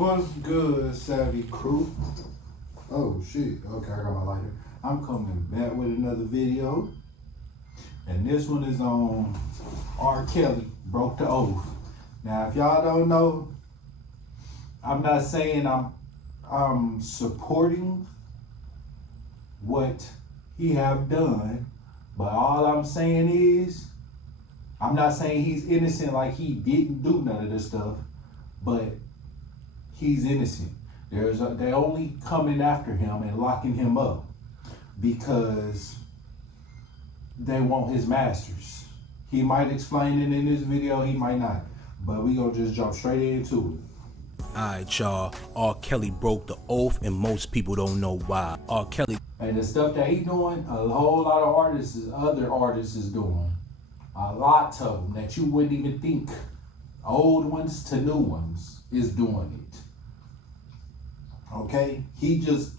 What's good, Savvy Crew? Oh shit, okay, I got my lighter. I'm coming back with another video. And this one is on Rkelly, broke the oath. Now, if y'all don't know, I'm not saying I'm supporting what he have done, but all I'm saying is, I'm not saying he's innocent like he didn't do none of this stuff, but he's innocent. They're only coming after him and locking him up because they want his masters. He might explain it in this video, he might not, but we gonna just jump straight into it. Alright, y'all. Rkelly broke the oath, and most people don't know why. Rkelly. And the stuff that he doing, a whole lot of other artists is doing. A lot of them that you wouldn't even think, old ones to new ones, is doing it. Okay? He just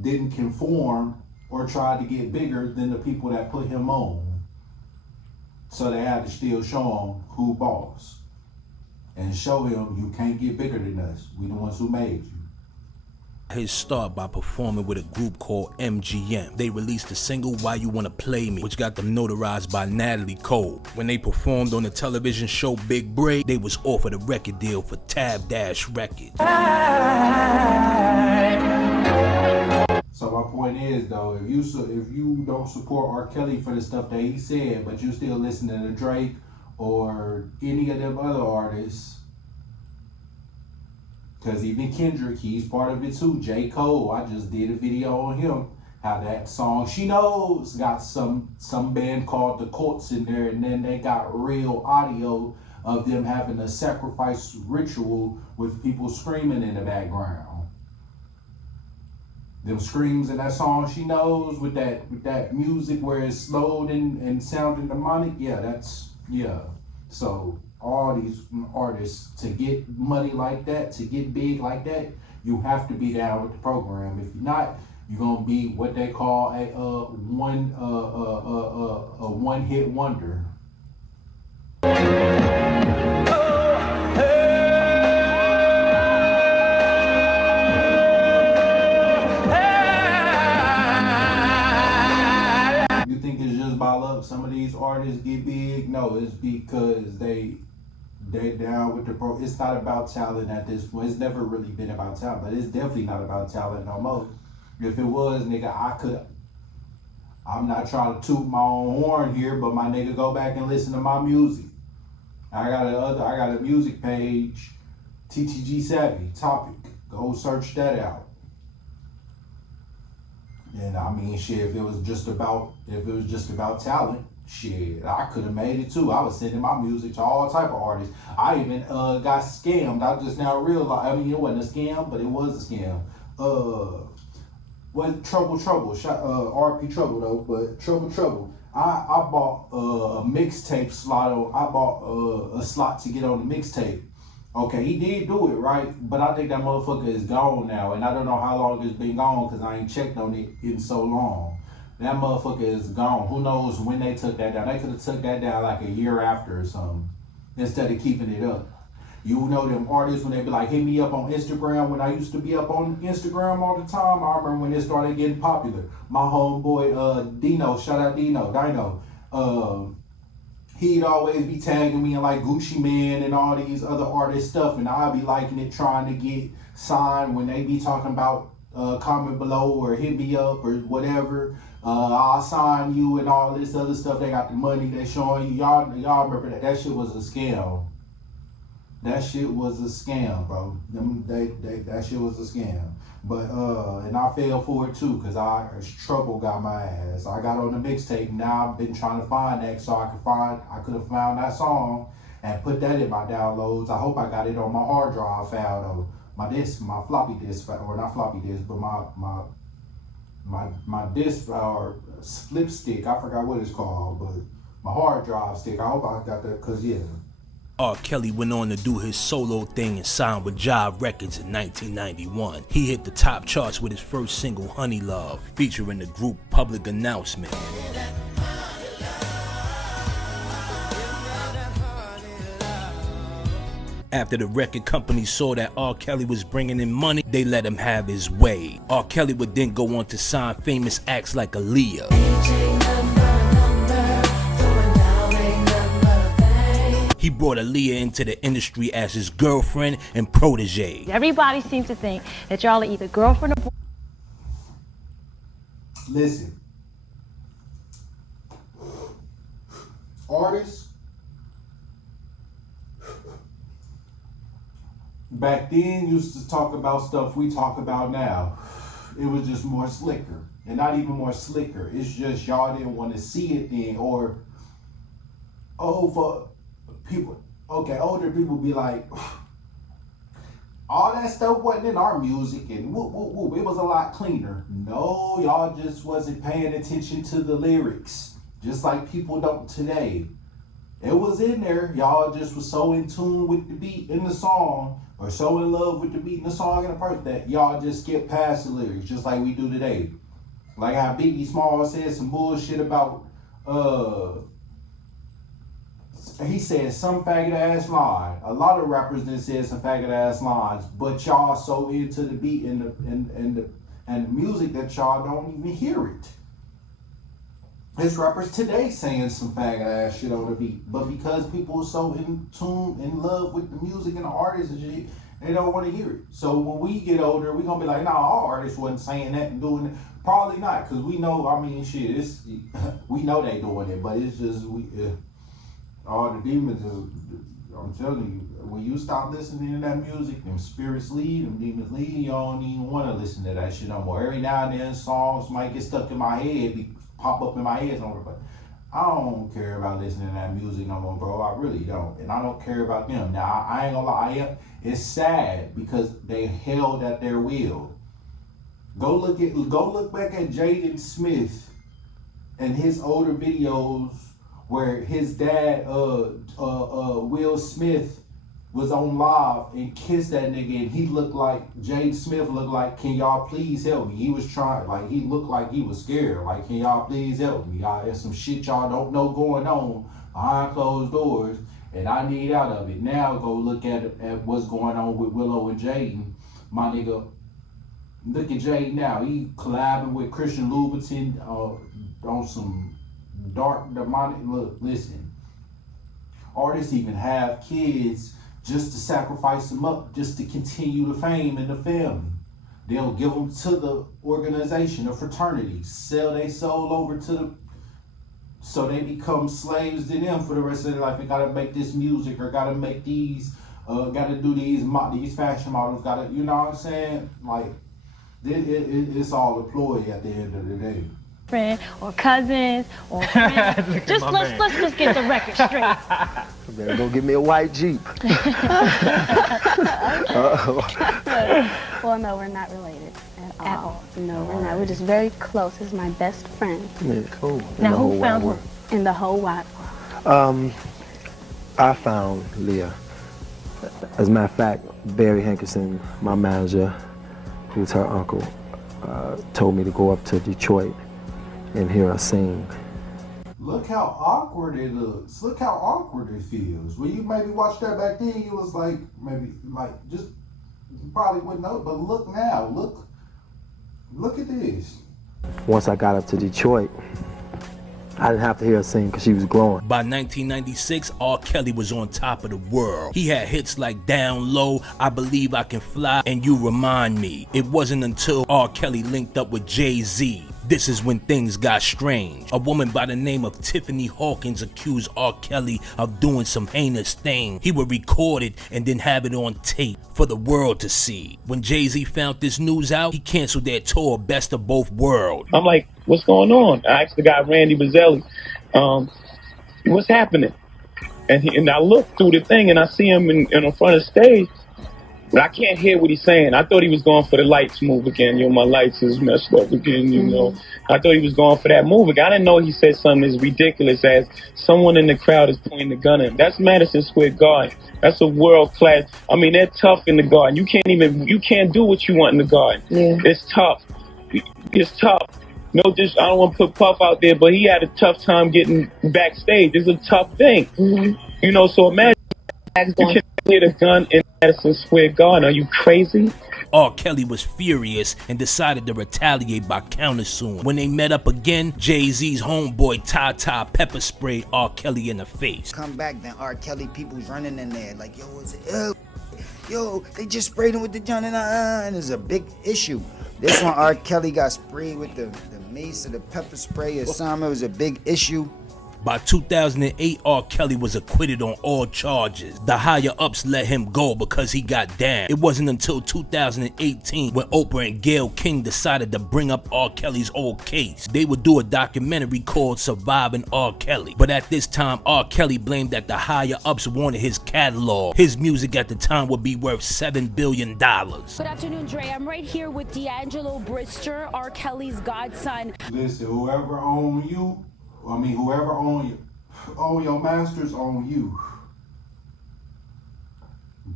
didn't conform or tried to get bigger than the people that put him on. So they had to still show him who boss. And show him you can't get bigger than us. We the ones who made you. His start by performing with a group called MGM. They released the single Why You Wanna Play Me, which got them notarized by Natalie Cole. When they performed on the television show Big Break, they was offered a record deal for Tab Dash Records. So my point is though, if you don't support Rkelly for the stuff that he said, but you still listening to Drake or any of them other artists, because even Kendrick, he's part of it too. J. Cole, I just did a video on him, how that song She Knows got some band called The Cults in there, and then they got real audio of them having a sacrifice ritual with people screaming in the background. Them screams in that song She Knows with that music where it's slowed and sounding demonic, yeah. So all these artists, to get money like that, to get big like that, you have to be down with the program. If you're not, you're gonna be what they call a one-hit wonder. You think it's just by luck some of these artists get big? No, it's because they down with the pro. It's not about talent at this point. It's never really been about talent, but it's definitely not about talent no more. If it was, nigga, I'm not trying to toot my own horn here, but my nigga, go back and listen to my music. I got a music page, TTG Savvy Topic. Go search that out. And I mean, shit, if it was just about talent, shit, I could have made it too. I was sending my music to all type of artists. I even got scammed. I just now realized, I mean, it wasn't a scam, but it was a scam. Trouble, RP Trouble though, but Trouble. I bought a mixtape slot. I bought a slot to get on the mixtape. Okay, he did do it, right? But I think that motherfucker is gone now, and I don't know how long it's been gone because I ain't checked on it in so long. That motherfucker is gone. Who knows when they took that down? They could have took that down like a year after or something, instead of keeping it up. You know them artists when they be like, hit me up on Instagram. When I used to be up on Instagram all the time, I remember when it started getting popular. My homeboy Dino, shout out Dino. He'd always be tagging me in like Gucci Man and all these other artist stuff, and I'd be liking it, trying to get signed when they be talking about comment below or hit me up or whatever. I'll sign you and all this other stuff. They got the money, they showing you. Y'all remember that? That shit was a scam. That shit was a scam, bro. That shit was a scam. But and I fell for it too, cause Trouble got my ass. I got on the mixtape. Now I've been trying to find that so I could have found that song and put that in my downloads. I hope I got it on my hard drive file though. My floppy disk, or not floppy disk, but my disk or flip stick. I forgot what it's called, but my hard drive stick. I hope I got that, cause yeah. Rkelly went on to do his solo thing and signed with Jive Records in 1991. He hit the top charts with his first single, Honey Love, featuring the group Public Announcement. After the record company saw that R. Kelly was bringing in money, they let him have his way. R. Kelly would then go on to sign famous acts like Aaliyah. He brought Aaliyah into the industry as his girlfriend and protege. Everybody seems to think that y'all are either girlfriend or boyfriend. Listen, artists back then used to talk about stuff we talk about now. It was just more slicker, and not even more slicker. It's just y'all didn't want to see it then, or for people. Okay, older people be like, all that stuff wasn't in our music, and whoop, whoop, whoop. It was a lot cleaner. No, y'all just wasn't paying attention to the lyrics, just like people don't today. It was in there. Y'all just was so in tune with the beat in the song, or so in love with the beat in the song and the person, that y'all just skip past the lyrics, just like we do today. Like how Biggie Small said some bullshit about, he said some faggot ass line. A lot of rappers then said some faggot ass lines, but y'all so into the beat and the music that y'all don't even hear it. There's rappers today saying some faggot ass shit on the beat, but because people are so in tune, in love with the music and the artists and shit, they don't want to hear it. So when we get older, we're gonna be like, nah, our artists wasn't saying that and doing it. Probably not, because we know, I mean, shit, it's, we know they doing it, but it's just, all the demons is, I'm telling you, when you stop listening to that music, them spirits lead, them demons lead, you don't even want to listen to that shit no more. Every now and then, songs might get stuck in my head, pop up in my head somewhere, but I don't care about listening to that music no more, bro. I really don't, and I don't care about them. Now, I ain't gonna lie, it's sad because they held at their will. Go look back at Jaden Smith and his older videos, where his dad, Will Smith, was on live and kissed that nigga, and he looked like, Jade Smith looked like, can y'all please help me? He was trying, like, he looked like he was scared, like, can y'all please help me? There's some shit y'all don't know going on behind closed doors, and I need out of it. Now go look at what's going on with Willow and Jaden. My nigga, look at Jaden now. He collabing with Christian Louboutin on some dark demonic. Look, listen, artists even have kids just to sacrifice them up, just to continue the fame in the family. They'll give them to the organization, the fraternity, sell their soul over to the, so they become slaves to them for the rest of their life. They gotta make this music, or gotta make these, gotta do these fashion models, gotta, you know what I'm saying? Like, it's all a ploy at the end of the day. Friend or cousins or friends. let's just get the record straight. Better go get me a white Jeep. Well, no, we're not related at all. No, we're not. We're just very close. He's my best friend. Yeah, cool. Now, who found who? In the whole wide world. I found Leah. As a matter of fact, Barry Hankerson, my manager, who's her uncle, told me to go up to Detroit and hear her sing. Look how awkward it looks. Look how awkward it feels. When you maybe watched that back then, you was like, maybe, like, just, you probably wouldn't know, but look now, look at this. Once I got up to Detroit, I didn't have to hear her sing because she was glowing. By 1996, R. Kelly was on top of the world. He had hits like Down Low, I Believe I Can Fly, and You Remind Me. It wasn't until R. Kelly linked up with Jay-Z. This is when things got strange. A woman by the name of Tiffany Hawkins accused R. Kelly of doing some heinous thing. He would record it and then have it on tape for the world to see. When Jay-Z found this news out, he canceled their tour, Best of Both Worlds. I'm like, what's going on? I asked the guy, Randy Bazzelli, what's happening? And I look through the thing and I see him in front of the stage, but I can't hear what he's saying. I thought he was going for the lights move again. My lights is messed up again, I thought he was going for that move again. I didn't know he said something as ridiculous as someone in the crowd is pointing the gun at him. That's Madison Square Garden. That's a world class. I mean, they're tough in the Garden. You can't do what you want in the Garden. Yeah. It's tough. It's tough. No, I don't want to put Puff out there, but he had a tough time getting backstage. It's a tough thing. So imagine you can Hit a gun in Madison Square Garden. Are you crazy? R. Kelly was furious and decided to retaliate by countersuing. When they met up again, Jay-Z's homeboy Ty pepper sprayed R. Kelly in the face. Come back, then R. Kelly people's running in there like, yo, is it? Yo, they just sprayed him with the gun and it's a big issue. This one, R. Kelly got sprayed with the mace or the pepper spray or something. It was a big issue. By 2008, R. Kelly was acquitted on all charges. The higher ups let him go because he got down. It wasn't until 2018 when Oprah and Gayle King decided to bring up R. Kelly's old case. They would do a documentary called Surviving R. Kelly. But at this time, R. Kelly blamed that the higher ups wanted his catalog. His music at the time would be worth $7 billion. Good afternoon, Dre. I'm right here with D'Angelo Brister, R. Kelly's godson. Listen, whoever own you, whoever own your masters own you.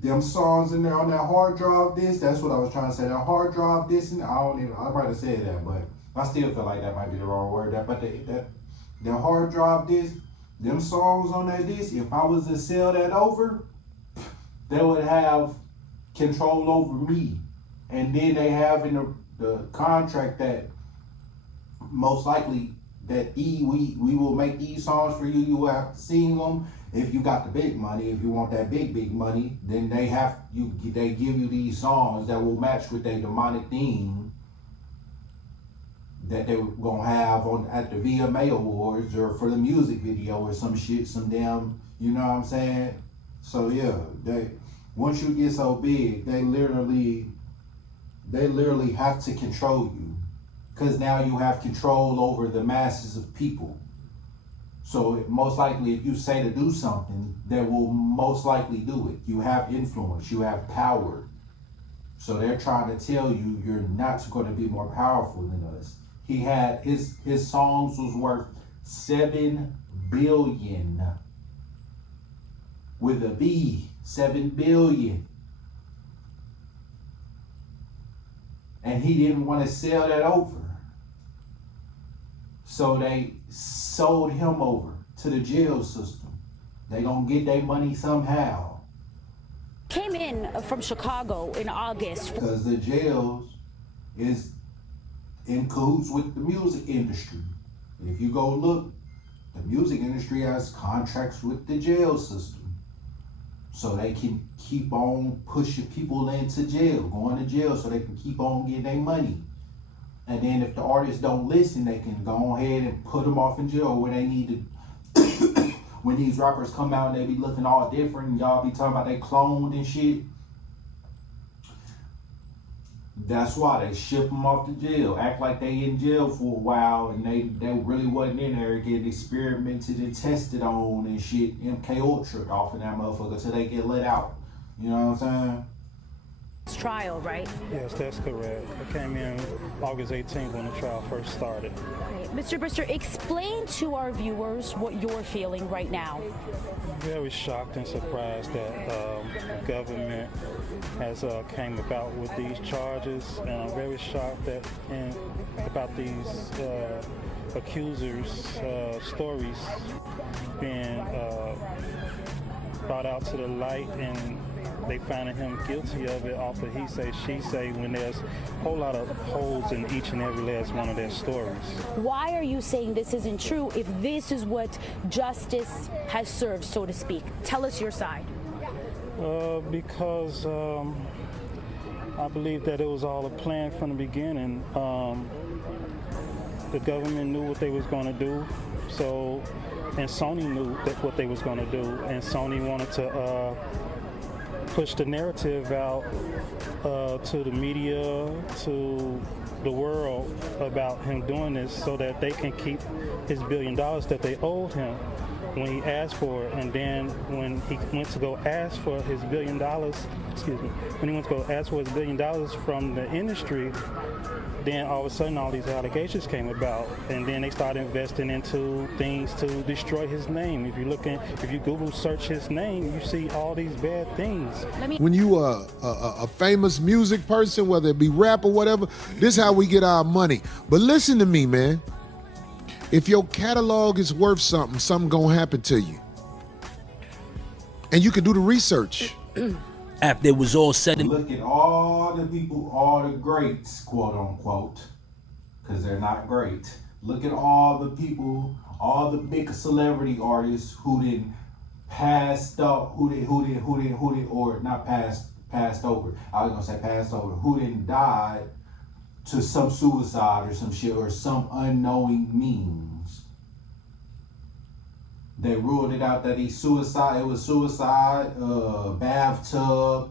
Them songs in there on that hard drive disc, that's what I was trying to say. That hard drive disc, I might have said that, but I still feel like that might be the wrong word. That hard drive disc, them songs on that disc, if I was to sell that over, they would have control over me. And then they have in the contract that most likely that we will make these songs for you. You will have to sing them. If you got the big money, if you want that big money, then they give you these songs that will match with their demonic theme that they're gonna have at the VMA Awards or for the music video or some shit, some damn, you know what I'm saying? So yeah, once you get so big, they literally have to control you. Because now you have control over the masses of people. So most likely if you say to do something, they will most likely do it. You have influence, you have power. So they're trying to tell you you're not going to be more powerful than us. He had, his songs was worth $7 billion. With a B, 7 billion. And he didn't want to sell that over. So they sold him over to the jail system. They gonna get their money somehow. Came in from Chicago in August. Because the jails is in cahoots with the music industry. If you go look, the music industry has contracts with the jail system. So they can keep on pushing people into jail, going to jail so they can keep on getting their money. And then if the artists don't listen, they can go ahead and put them off in jail where they need to. When these rappers come out and they be looking all different and y'all be talking about they cloned and shit. That's why they ship them off to jail. Act like they in jail for a while and they really wasn't in there getting experimented and tested on and shit. MK Ultra off of that motherfucker till they get let out. You know what I'm saying? Trial, right? Yes, that's correct. I came in August 18th when the trial first started. Okay. Mr. Brister, explain to our viewers what you're feeling right now. Very shocked and surprised that the government has came about with these charges, and I'm very shocked about these accusers' stories being brought out to the light, and they finding him guilty of it off of he say, she say, when there's a whole lot of holes in each and every last one of their stories. Why are you saying this isn't true if this is what justice has served, so to speak? Tell us your side. Because I believe that it was all a plan from the beginning. The government knew what they was going to do, and Sony knew what they was going to do, and Sony wanted to push the narrative out to the media, to the world about him doing this so that they can keep his $1 billion that they owed him when he asked for it. And then when he went to go ask for his $1 billion, when he went to go ask for his $1 billion from the industry, then all of a sudden all these allegations came about, and then they started investing into things to destroy his name. If you Google search his name, you see all these bad things. When you are a famous music person, whether it be rap or whatever, this is how we get our money. But listen to me, man. If your catalog is worth something gonna happen to you. And you can do the research. After it was all said and look at all the people, all the greats, quote unquote, because they're not great. Look at all the people, all the big celebrity artists who didn't passed up, who did, or not passed over. I was gonna say passed over. Who didn't die to some suicide or some shit or some unknowing means. They ruled it out that he suicide. It was suicide, bathtub,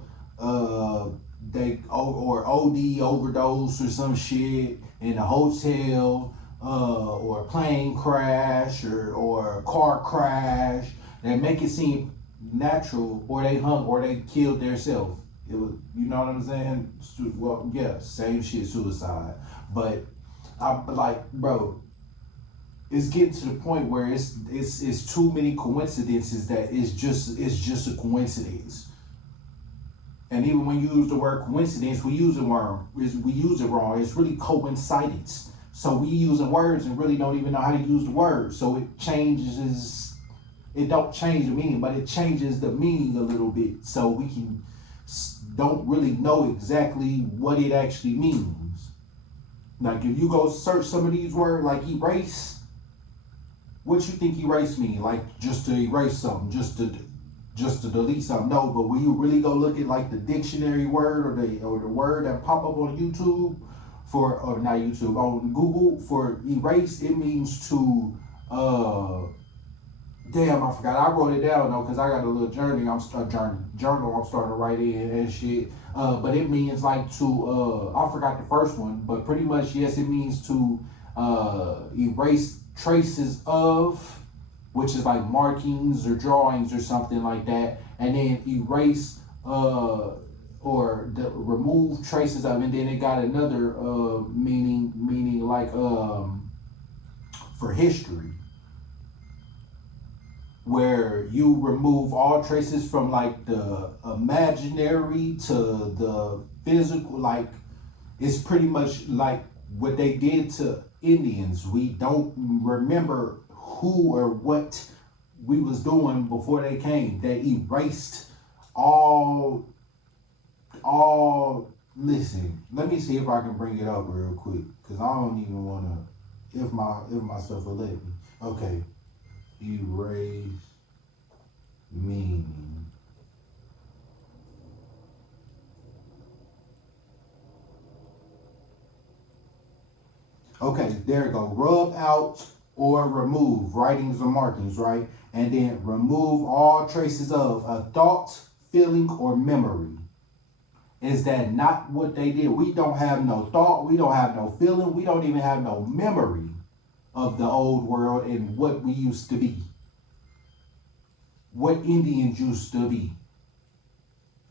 they or OD overdose or some shit in a hotel, or a plane crash or a car crash. They make it seem natural, or they hung, or they killed themselves. It was, you know what I'm saying? Well, yeah, same shit, suicide. But I'm like, bro, it's getting to the point where it's too many coincidences that it's just a coincidence. And even when you use the word coincidence, we use it wrong. It's really coincidence. So we using words and really don't even know how to use the words. So it changes. It don't change the meaning, but it changes the meaning a little bit. So we don't really know exactly what it actually means. Like if you go search some of these words, like erase, what you think erase mean? Like just to erase something, just to delete something. No, but when you really go look at like the dictionary word or the word that pop up on YouTube or not YouTube, on Google for erase, it means to damn, I forgot. I wrote it down though, cause I got a little journal I'm starting to write in and shit. But it means like to I forgot the first one, but pretty much yes, it means to erase traces of, which is like markings or drawings or something like that, and then erase or remove traces of, and then it got another meaning like for history, where you remove all traces from like the imaginary to the physical. Like it's pretty much like what they did to Indians. We don't remember who or what we was doing before they came. They erased all. Listen, let me see if I can bring it up real quick, because I don't even want to, if my stuff will let me. Okay, erase meaning. Okay, there you go. Rub out or remove writings or markings, right? And then remove all traces of a thought, feeling, or memory. Is that not what they did? We don't have no thought, we don't have no feeling, we don't even have no memory of the old world and what we used to be. What Indians used to be.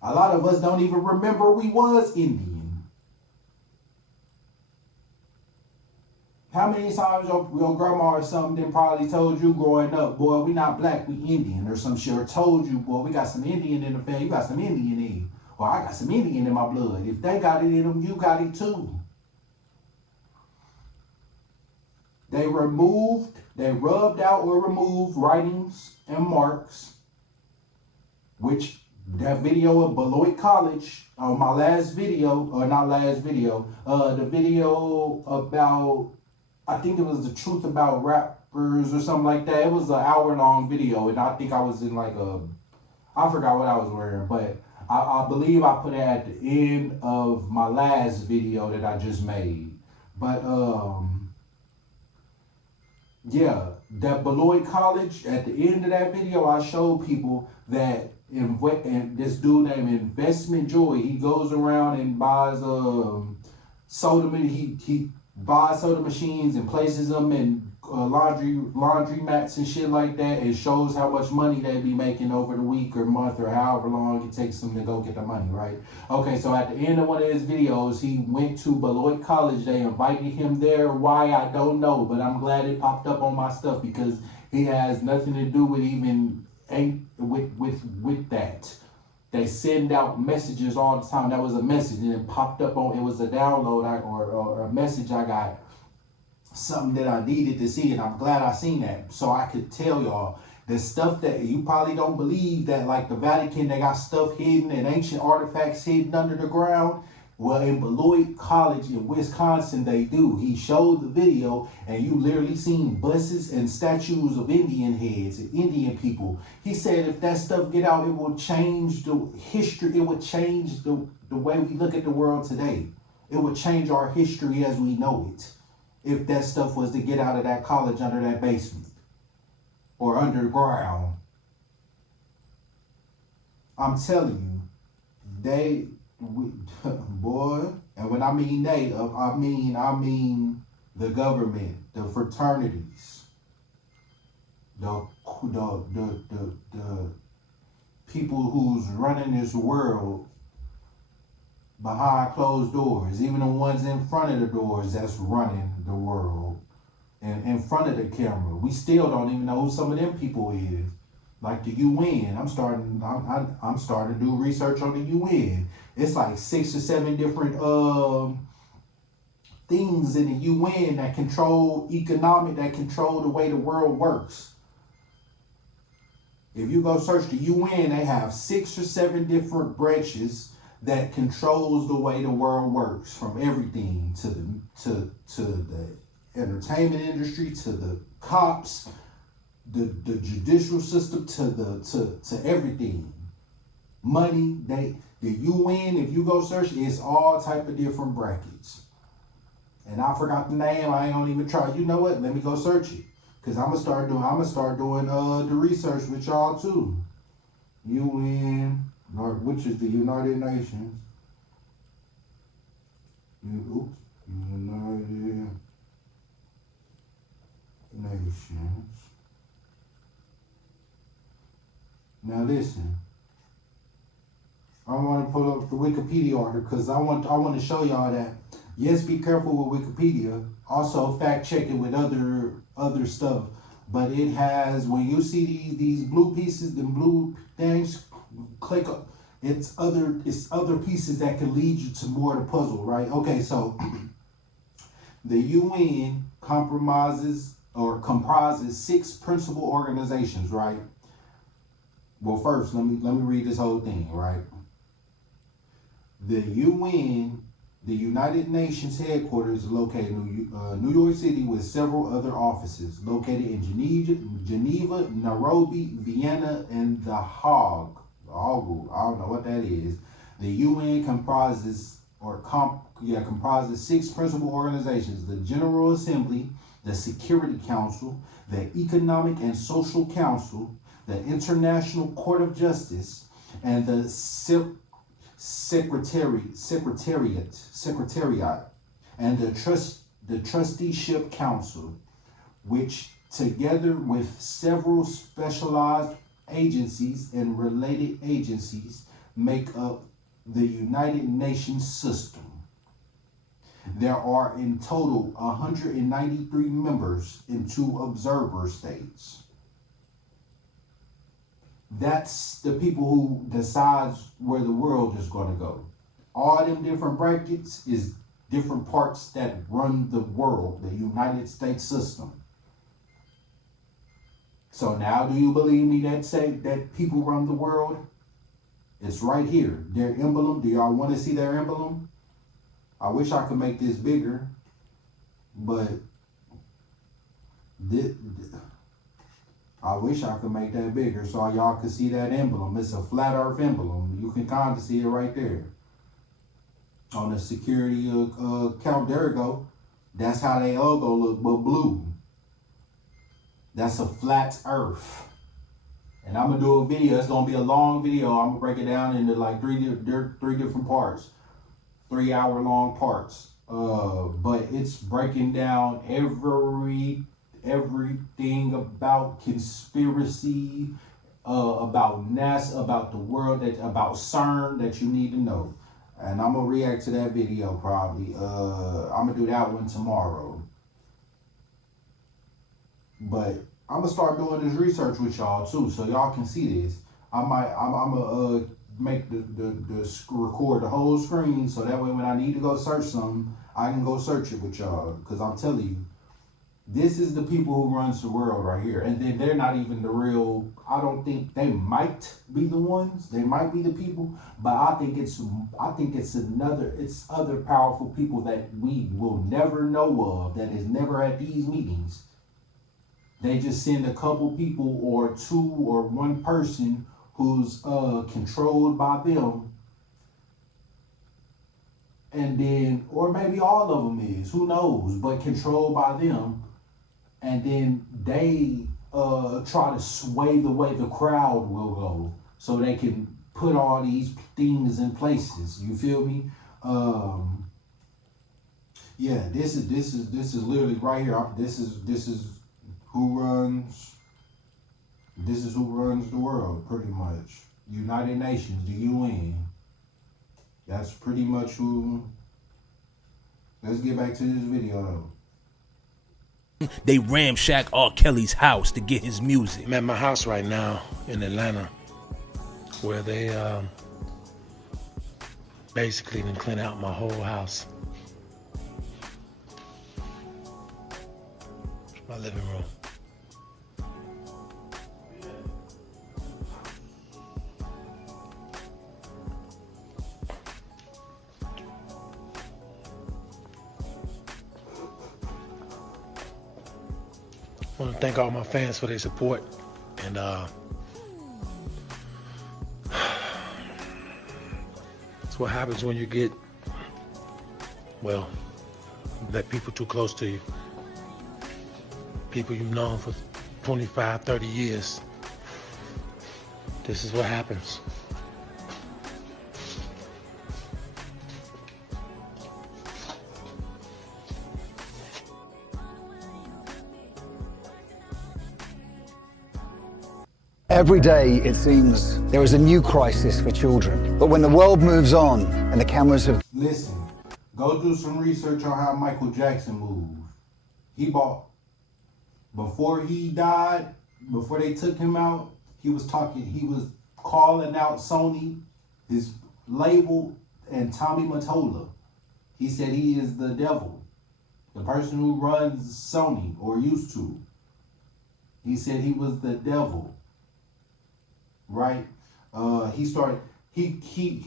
A lot of us don't even remember we was Indian. How many times your grandma or something probably told you growing up, boy, we not black, we Indian or some shit, or told you, boy, we got some Indian in the family, you got some Indian in you. Well, I got some Indian in my blood. If they got it in them, you got it too. They rubbed out or removed writings and marks, which that video of Beloit College on my last video, or not last video, the video about, I think it was the truth about rappers or something like that. It was an hour-long video, and I think I was in like I forgot what I was wearing, but I believe I put it at the end of my last video that I just made. But yeah, that Beloit College, at the end of that video, I showed people that and this dude named Investment Joy, he goes around and buys soda. He buys soda machines and places them in laundry mats and shit like that, and shows how much money they be making over the week or month or however long it takes them to go get the money, right? Okay, so at the end of one of his videos, he went to Beloit College. They invited him there. Why, I don't know, but I'm glad it popped up on my stuff, because he has nothing to do with even with that. They send out messages all the time. That was a message, and it popped up on, it was a download or a message I got, something that I needed to see, and I'm glad I seen that, so I could tell y'all The stuff that you probably don't believe, that like the Vatican, they got stuff hidden and ancient artifacts hidden under the ground. Well, in Beloit College in Wisconsin, they do. He showed the video, and you literally seen buses and statues of Indian heads and Indian people. He said if that stuff get out, it will change the history. It would change the way we look at the world today. It would change our history as we know it. If that stuff was to get out of that college under that basement or underground. I'm telling you, boy, and when I mean they, I mean the government, the fraternities, the people who's running this world behind closed doors, even the ones in front of the doors that's running the world, and in front of the camera. We still don't even know who some of them people is. Like the UN, I'm starting to do research on the UN. It's like 6 or 7 different things in the UN that control the way the world works. If you go search the UN, they have 6 or 7 different branches that controls the way the world works, from everything to the entertainment industry, to the cops, the judicial system, to everything. Money, the UN, if you go search, it's all type of different brackets. And I forgot the name. I ain't gonna even try. You know what? Let me go search it, cause I'm gonna start doing the research with y'all too. UN, which is the United Nations. United Nations. Now listen, I want to pull up the Wikipedia article because I want to show y'all that, yes, be careful with Wikipedia. Also fact check it with other stuff. But it has, when you see these blue pieces, the blue things, click up. It's other pieces that can lead you to more of the puzzle, right? Okay, so the UN comprises 6 principal organizations, right? Well, first, let me read this whole thing, right? The UN, the United Nations headquarters, is located in New York City, with several other offices located in Geneva, Nairobi, Vienna, and The Hague. I don't know what that is. The UN comprises 6 principal organizations: the General Assembly, the Security Council, the Economic and Social Council, the International Court of Justice, and the Secretariat, and the Trusteeship Council, which, together with several specialized agencies and related agencies, make up the United Nations system. There are in total 193 members in 2 observer states. That's the people who decides where the world is going to go. All them different brackets is different parts that run the world, the United States system. So now, do you believe me that say that people run the world? It's right here. Their emblem. Do y'all want to see their emblem? I wish I could make this bigger, but I wish I could make that bigger so y'all could see that emblem. It's a flat earth emblem. You can kind of see it right there. On the security count, there we go. That's how they logo look, but blue. That's a flat earth. And I'm going to do a video. It's going to be a long video. I'm going to break it down into like three different parts. 3-hour-long parts. But it's breaking down everything about conspiracy, about NASA, about the world, about CERN that you need to know. And I'm gonna react to that video probably. I'm gonna do that one tomorrow. But I'm gonna start doing this research with y'all too, so y'all can see this. I'm gonna make the record the whole screen, so that way when I need to go search something, I can go search it with y'all. Cause I'm telling you, This is the people who runs the world right here. And then they're not even the real, I don't think they might be the ones. They might be the people, but I think it's other powerful people that we will never know of, that is never at these meetings. They just send a couple people or two or one person who's controlled by them. And then, or maybe all of them is, who knows, but controlled by them. And then they try to sway the way the crowd will go so they can put all these things in places. You feel me? Yeah, this is literally right here. This is who runs the world, pretty much. United Nations, the UN. That's pretty much who. Let's get back to this video though. They ramshack R. Kelly's house to get his music. I'm at my house right now in Atlanta, where they basically done clean out my whole house. My living room. I want to thank all my fans for their support, and it's what happens when you get, well, let people too close to you. People you've known for 25, 30 years. This is what happens. Every day, it seems, there is a new crisis for children. But when the world moves on and the cameras have... Listen, go do some research on how Michael Jackson moved. Before he died, before they took him out, he was calling out Sony, his label, and Tommy Mottola. He said he is the devil, the person who runs Sony, or used to. He said he was the devil. Right? He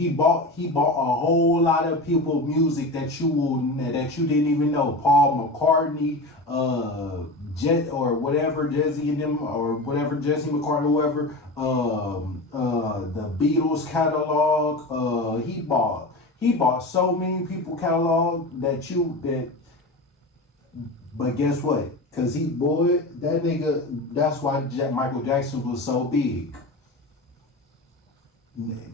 bought a whole lot of people music that you didn't even know. Paul McCartney, Jesse McCartney, whoever, the Beatles catalog. He bought so many people catalog but guess what? Cause that's why Michael Jackson was so big.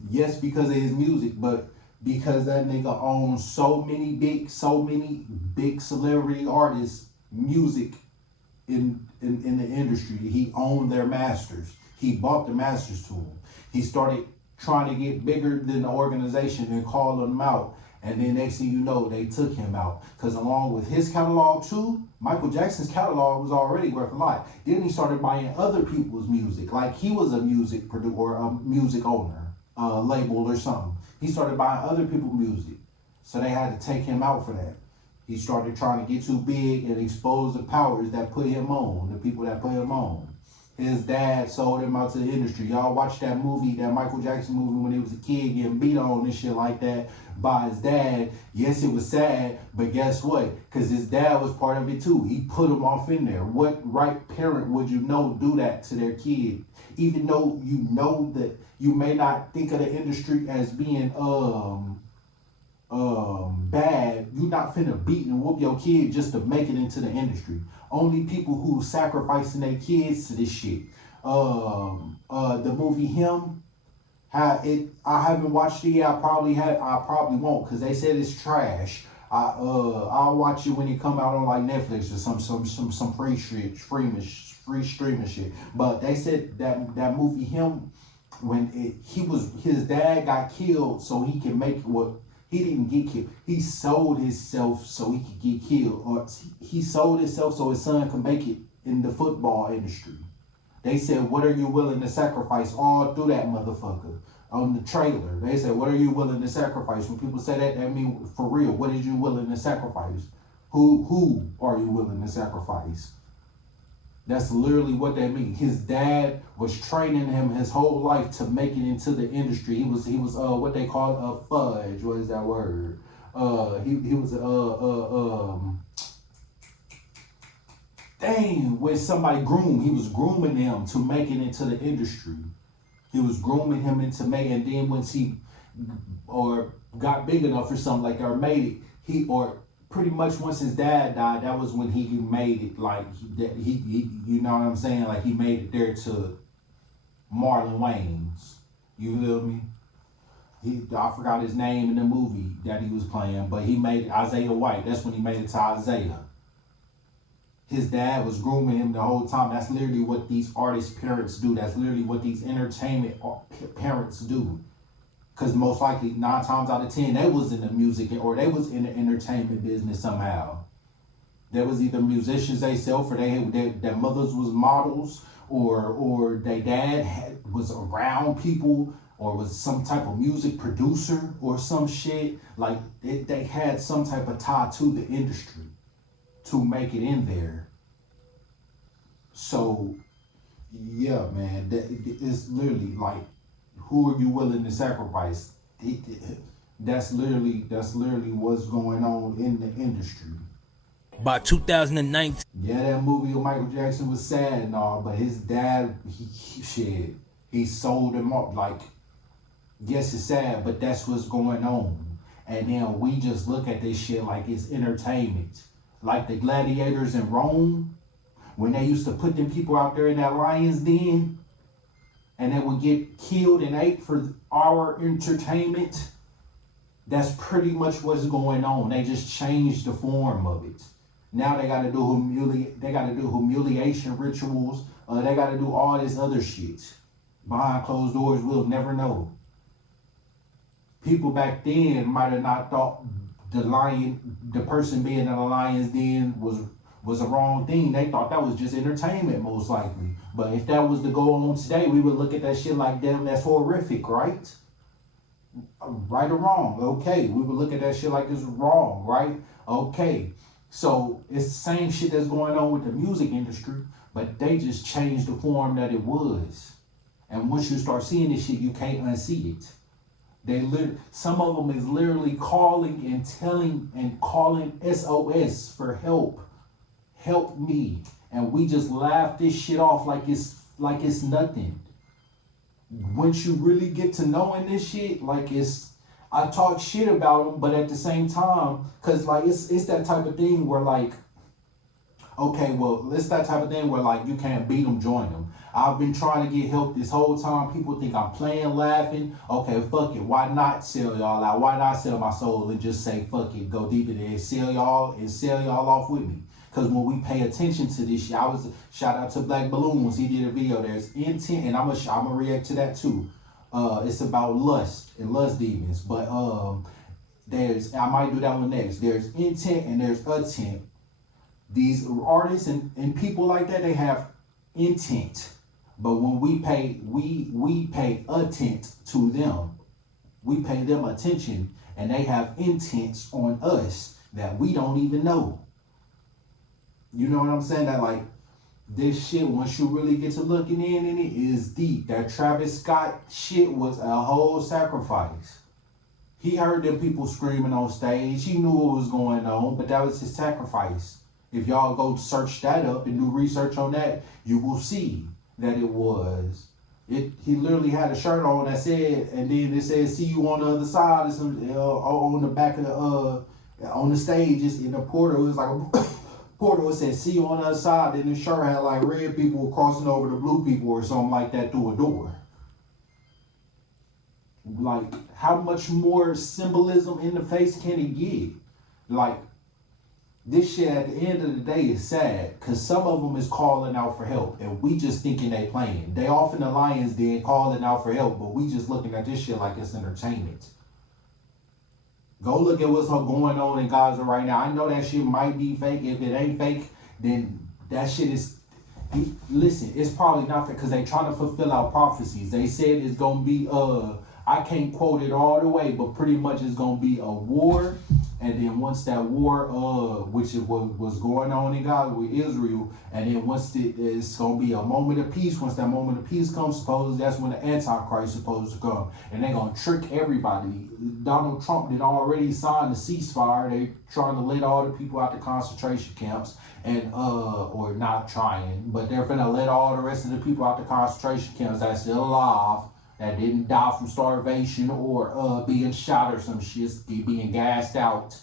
Yes, because of his music, but because that nigga owns so many big celebrity artists' music in the industry. He owned their masters. He bought the masters to him. He started trying to get bigger than the organization and calling them out. And then next thing you know, they took him out. Because along with his catalog too, Michael Jackson's catalog was already worth a lot. Then he started buying other people's music. Like he was a music producer or a music owner. Label or something. He started buying other people's music. So they had to take him out for that. He started trying to get too big and expose the powers that put him on, the people that put him on. His dad sold him out to the industry. Y'all watched that movie, that Michael Jackson movie when he was a kid getting beat on and shit like that by his dad. Yes, it was sad, but guess what? Because his dad was part of it too. He put him off in there. What right parent would do that to their kid? Even though you know that you may not think of the industry as being bad, you're not finna beat and whoop your kid just to make it into the industry. Only people who sacrificing their kids to this shit. The movie Him, I haven't watched it yet. I probably won't because they said it's trash. I'll watch it when it come out on like Netflix or some free streaming shit. But they said that movie Him, when his dad got killed so he can make what he didn't get killed. He sold himself so he could get killed, or he sold himself so his son could make it in the football industry. They said, "What are you willing to sacrifice?" All through that motherfucker on the trailer. They said, "What are you willing to sacrifice?" When people say that, that mean for real. What are you willing to sacrifice? Who are you willing to sacrifice? That's literally what that means. His dad was training him his whole life to make it into the industry. He was what they call a fudge. What is that word? He was when somebody groomed, he was grooming him to make it into the industry. He was grooming him into making, and then once he or got big enough or something like that, or made it, pretty much once his dad died, that was when he made it, like he you know what I'm saying? Like he made it there to Marlon Wayans. You feel me? I forgot his name in the movie that he was playing, but he made it Isaiah White. That's when he made it to Isaiah. His dad was grooming him the whole time. That's literally what these artist parents do. That's literally what these entertainment parents do. Because most likely 9 times out of 10, they was in the music or they was in the entertainment business somehow. There was either musicians themselves, or their mothers was models, or their dad was around people, or was some type of music producer or some shit. Like they had some type of tie to the industry to make it in there. So yeah, man, it's literally like, who are you willing to sacrifice? That's literally what's going on in the industry. By 2019, yeah, that movie with Michael Jackson was sad and all, but his dad, he sold him up. Like, yes, it's sad, but that's what's going on. And then we just look at this shit like it's entertainment. Like the gladiators in Rome, when they used to put them people out there in that lion's den, and they would get killed and ate for our entertainment. That's pretty much what's going on. They just changed the form of it. Now they got to do humiliation rituals. They got to do all this other shit. Behind closed doors, we'll never know. People back then might have not thought the person being in the lion's den was a wrong thing. They thought that was just entertainment, most likely. But if that was to go on today, we would look at that shit like, damn, that's horrific, right? Right or wrong? Okay. We would look at that shit like it's wrong, right? Okay. So it's the same shit that's going on with the music industry, but they just changed the form that it was. And once you start seeing this shit, you can't unsee it. Some of them is literally calling and calling SOS for help. Help me. And we just laugh this shit off like it's nothing. Once you really get to knowing this shit, like I talk shit about them, but at the same time, cause like it's that type of thing where like, okay, well, it's that type of thing where like you can't beat them, join them. I've been trying to get help this whole time. People think I'm playing, laughing. Okay, fuck it. Why not sell y'all out? Why not sell my soul and just say, fuck it, go deep in there and sell y'all off with me? Because when we pay attention to this shit, shout out to Black Balloons. He did a video. There's intent, and I'm gonna react to that too. It's about lust and lust demons. But I might do that one next. There's intent and there's attent. These artists and people like that, they have intent. But when we pay attent to them. We pay them attention, and they have intents on us that we don't even know. You know what I'm saying? That like this shit, once you really get to looking in it, is deep. That Travis Scott shit was a whole sacrifice. He heard them people screaming on stage. He knew what was going on, but that was his sacrifice. If y'all go search that up and do research on that, you will see that it was. He literally had a shirt on that said, and then it said, "See you on the other side," or something, on the back of the on the stage. It's in the portal. It was like a portal. It said, "See you on the other side." Then the shirt had like red people crossing over the blue people or something like that through a door. Like, how much more symbolism in the face can it get? Like, this shit at the end of the day is sad, because some of them is calling out for help, and we just thinking they playing. They off in the lion's den calling out for help, but we just looking at this shit like it's entertainment. Go look at what's going on in Gaza right now. I know that shit might be fake. If it ain't fake, then that shit is... Listen, it's probably not fake, because they trying to fulfill our prophecies. They said it's going to be... I can't quote it all the way, but pretty much it's going to be a war And then once that war, which was going on in Gaza with Israel, and then once it's gonna be a moment of peace. Once that moment of peace comes, suppose that's when the Antichrist is supposed to come, and they're gonna trick everybody. Donald Trump did already sign the ceasefire. They trying to let all the people out the concentration camps, and or not trying, but they're gonna let all the rest of the people out the concentration camps that's still alive, that didn't die from starvation or being shot or some shit, being gassed out.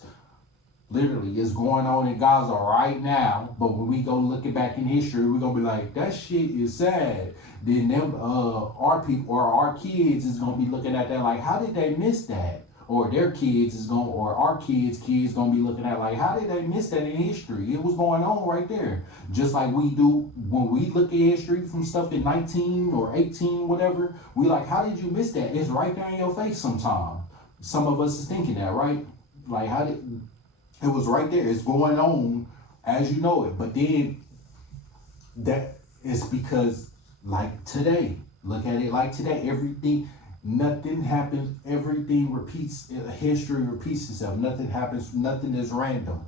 Literally, it's going on in Gaza right now. But when we go looking back in history, we're gonna be like, that shit is sad. Then them our people or our kids is gonna be looking at that like, how did they miss that? Or their kids is gonna, or our kids gonna be looking at like, how did they miss that in history? It was going on right there. Just like we do when we look at history from stuff in 19 or 18, whatever, we like, how did you miss that? It's right there in your face sometime. Some of us is thinking that, right? Like, how did, it was right there. It's going on as you know it. But then that is because like today, look at it like today, everything, nothing happens, everything repeats, history repeats itself. Nothing happens, nothing is random.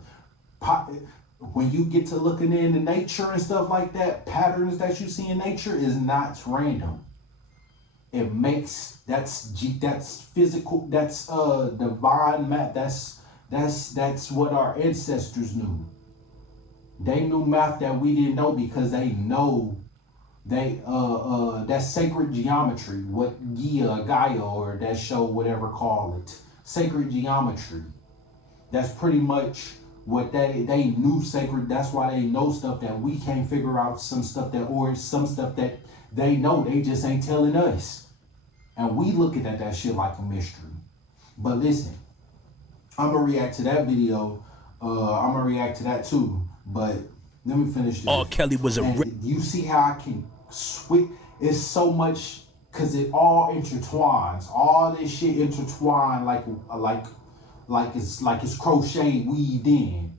When you get to looking into nature and stuff like that, patterns that you see in nature is not random. It makes, that's physical, that's divine math, that's what our ancestors knew. They knew math that we didn't know because they know that's sacred geometry, what Gaia or that show, whatever call it, sacred geometry. That's pretty much what they knew sacred. That's why they know stuff that we can't figure out, some stuff that they know, they just ain't telling us. And we looking at that shit like a mystery. But listen, I'm gonna react to that video. I'm gonna react to that too. But let me finish this. Rkelly was you see how I can switch? It's so much because it all intertwines. All this shit intertwined like it's crocheted, weaved in.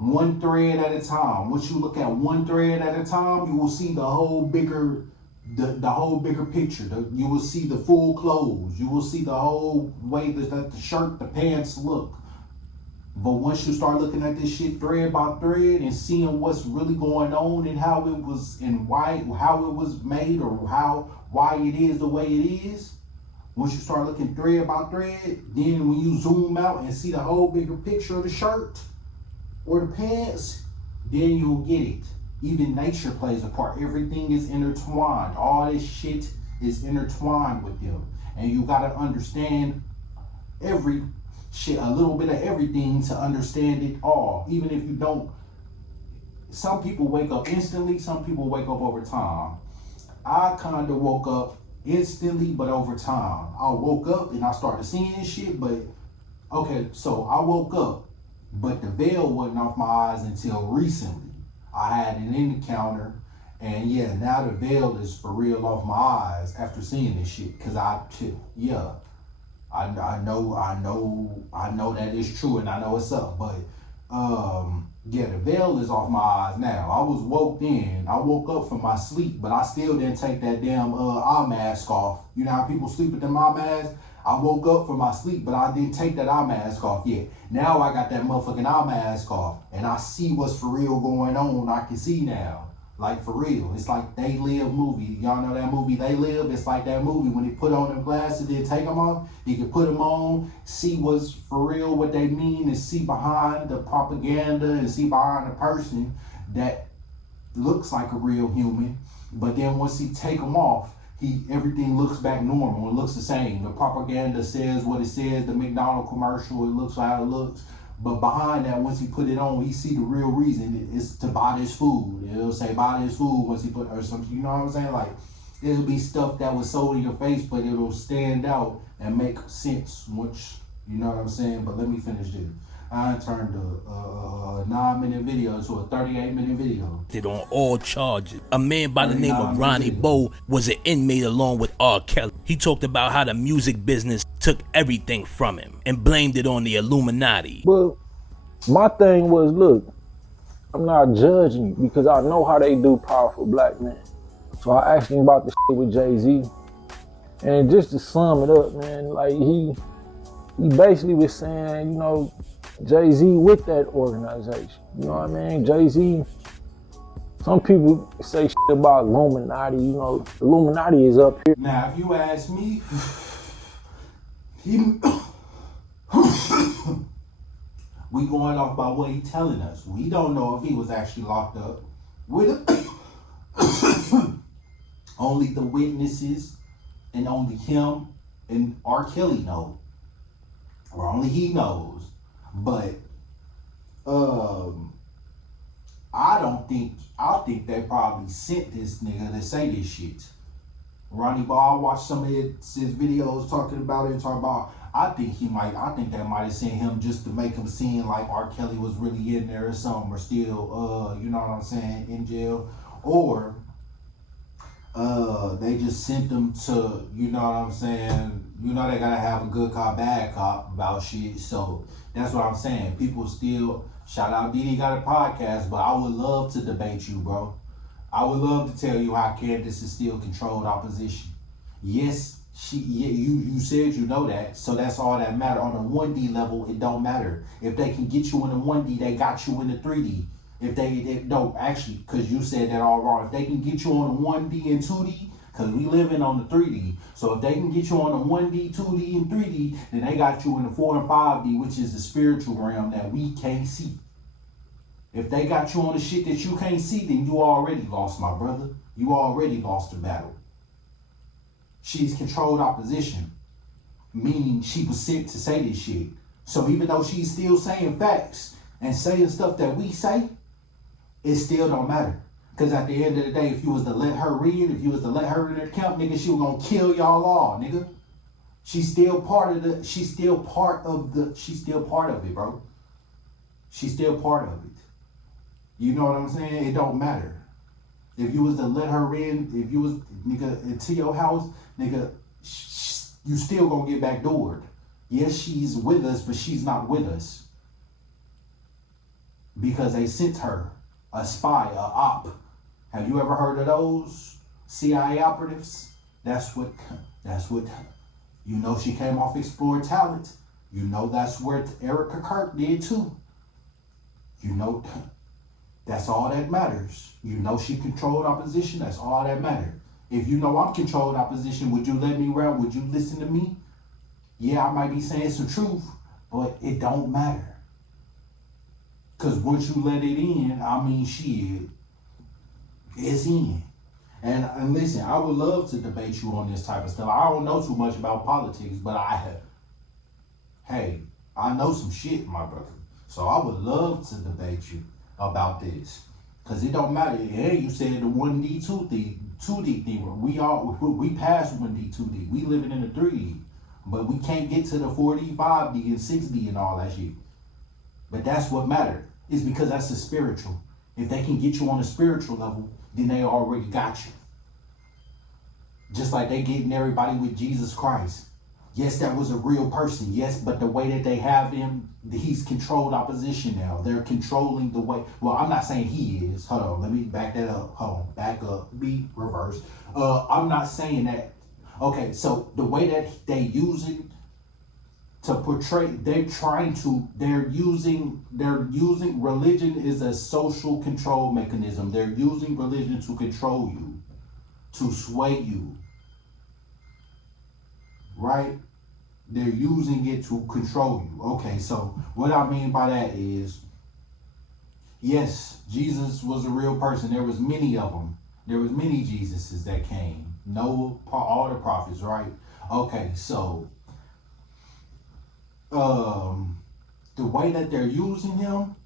One thread at a time. Once you look at one thread at a time, you will see the whole bigger, the whole bigger picture. You will see the full clothes. You will see the whole way that the shirt, the pants look. But once you start looking at this shit thread by thread and seeing what's really going on and how it was and how it was made or why it is the way it is, once you start looking thread by thread, then when you zoom out and see the whole bigger picture of the shirt or the pants, then you'll get it. Even nature plays a part. Everything is intertwined. All this shit is intertwined with them. And you gotta understand every shit, a little bit of everything to understand it all. Even if you don't, some people wake up instantly, some people wake up over time. I kind of woke up instantly, but over time. I woke up and I started seeing this shit, but okay, so I woke up, but the veil wasn't off my eyes until recently. I had an encounter, and yeah, now the veil is for real off my eyes after seeing this shit, cause I know that it's true and I know it's up, but yeah, the veil is off my eyes now. I was I woke up from my sleep, but I still didn't take that damn eye mask off. You know how people sleep with them eye masks? I woke up from my sleep, but I didn't take that eye mask off yet. Now I got that motherfucking eye mask off, and I see what's for real going on. I can see now. Like for real. It's like They Live movie. Y'all know that movie They Live? It's like that movie when he put on them glasses, then take them off. You can put them on, see what's for real, what they mean, and see behind the propaganda and see behind the person that looks like a real human. But then once he take them off, everything looks back normal. It looks the same. The propaganda says what it says. The McDonald's commercial, it looks how it looks. But behind that, once he put it on, we see the real reason is to buy this food. It'll say buy this food once he put, or something, you know what I'm saying? Like, it'll be stuff that was sold in your face, but it'll stand out and make sense, which, you know what I'm saying? But let me finish this. I turned a 9-minute video to a 38-minute video. On all charges. A man by the name of Ronnie Bowe was an inmate along with Rkelly. He talked about how the music business took everything from him and blamed it on the Illuminati. But my thing was, look, I'm not judging because I know how they do powerful black men. So I asked him about the shit with Jay-Z. And just to sum it up, man, like he basically was saying, you know, Jay-Z with that organization. You know what I mean? Jay-Z, some people say shit about Illuminati, you know, Illuminati is up here. Now, if you ask me, he we going off by what he telling us. We don't know if he was actually locked up. Only the witnesses and only him and Rkelly know. Or only he knows. But I think they probably sent this nigga to say this shit. Ronnie Ball watched some of his videos talking about it, I think they might have sent him just to make him seem like Rkelly was really in there or something, or still you know what I'm saying, in jail. Or they just sent them to, you know what I'm saying, you know they gotta have a good cop, bad cop about shit. So that's what I'm saying. People still, shout out Diddy got a podcast, but I would love to debate you, bro. I would love to tell you how Candace is still controlled opposition. Yes, you said you know that, so that's all that matter. On the 1D level, it don't matter. If they can get you in the 1D, they got you in the 3D. If they no, actually, because you said that all wrong. If they can get you on the 1D and 2D, because we living on the 3D. So if they can get you on the 1D, 2D, and 3D, then they got you in the 4 and 5D, which is the spiritual realm that we can't see. If they got you on the shit that you can't see, then you already lost, my brother. You already lost the battle. She's controlled opposition, meaning she was sent to say this shit. So even though she's still saying facts and saying stuff that we say, it still don't matter. Because at the end of the day, if you was to let her in, if you was to let her in her camp, nigga, she was gonna kill y'all all, nigga. She's still part of it, bro. She's still part of it. You know what I'm saying? It don't matter. If you was to let her in, if you was, nigga, into your house, nigga, you still gonna get backdoored. Yes, she's with us, but she's not with us. Because they sent her a spy, a op. Have you ever heard of those CIA operatives? That's what, you know, she came off Explore Talent. You know that's where Erica Kirk did too. You know, that's all that matters. You know she controlled opposition. That's all that matters. If you know I'm controlled opposition, would you let me around? Would you listen to me? Yeah, I might be saying some truth, but it don't matter. Because once you let it in, I mean, shit, it's in. And listen, I would love to debate you on this type of stuff. I don't know too much about politics, but I know some shit, my brother. So I would love to debate you about this. Because it don't matter. Hey, you said the 1D, 2D thing. We passed 1D, 2D. We living in the 3D. But we can't get to the 4D, 5D, and 6D and all that shit. But that's what matters. It's because that's the spiritual. If they can get you on a spiritual level, then they already got you. Just like they getting everybody with Jesus Christ. Yes, that was a real person. Yes, but the way that they have him, he's controlled opposition now. They're controlling the way. Well, I'm not saying he is. Hold on, let me back that up. Hold on, back up, be reversed. I'm not saying that. Okay, so the way that they use it to portray, they're using religion is a social control mechanism. They're using religion to control you, to sway you. Right? They're using it to control you. Okay, so what I mean by that is, yes, Jesus was a real person. There was many of them. There was many Jesuses that came. Noah, all the prophets, right? Okay, so the way that they're using him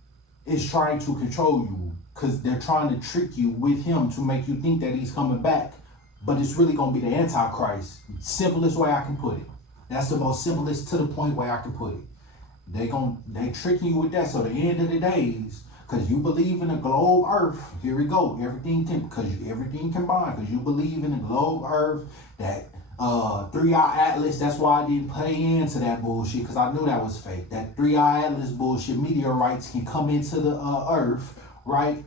is trying to control you, because they're trying to trick you with him to make you think that he's coming back. But it's really going to be the Antichrist. Simplest way I can put it. That's the most simplest to the point way I can put it. They tricking you with that. So the end of the days, because you believe in a globe earth, here we go. Everything combined. Because you believe in a globe earth, that 3-eye atlas. That's why I didn't pay into that bullshit, because I knew that was fake. That 3-eye atlas bullshit, meteorites can come into the earth, right?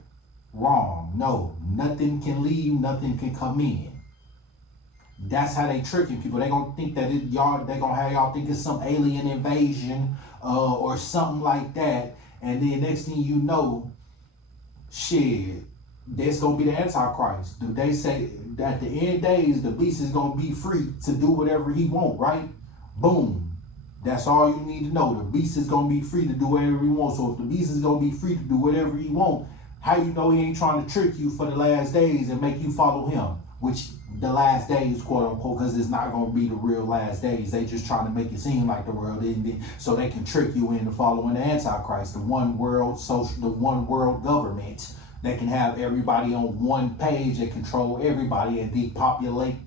Wrong. No, nothing can leave, nothing can come in. That's how they tricking people. They gonna think that they gonna have y'all think it's some alien invasion or something like that. And then next thing you know, shit, that's gonna be the Antichrist. They say that at the end days, the beast is gonna be free to do whatever he want, right? Boom. That's all you need to know. The beast is gonna be free to do whatever he wants. So if the beast is gonna be free to do whatever he wants, how you know he ain't trying to trick you for the last days and make you follow him? Which the last days, quote unquote, because it's not gonna be the real last days. They just trying to make it seem like the world ended, so they can trick you into following the Antichrist, the one world government. They can have everybody on one page. They control everybody and depopulate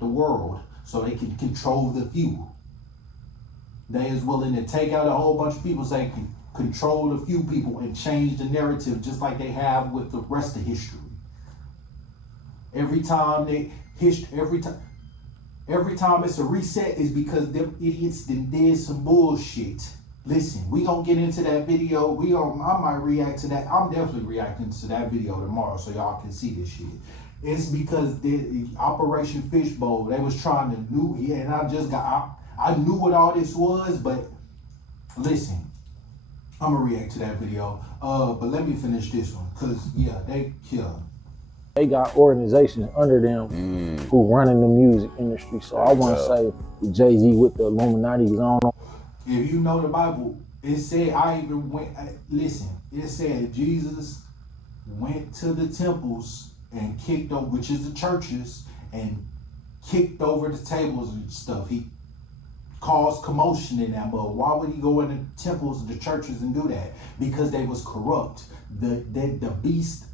the world, so they can control the few. They is willing to take out a whole bunch of people so they can control the few people and change the narrative, just like they have with the rest of history. Every time it's a reset is because them idiots did some bullshit. Listen, we gonna get into that video. I might react to that. I'm definitely reacting to that video tomorrow so y'all can see this shit. It's because the Operation Fishbowl, they was trying to do, and I knew what all this was, but listen, I'm gonna react to that video. But let me finish this one, cause yeah, they got organizations under them who running the music industry. So I want to say Jay-Z with the Illuminati is on. If you know the Bible, it said, it said Jesus went to the temples and kicked over, which is the churches, and kicked over the tables and stuff. He caused commotion in that mode. Why would he go in the temples and the churches and do that? Because they was corrupt. The beast,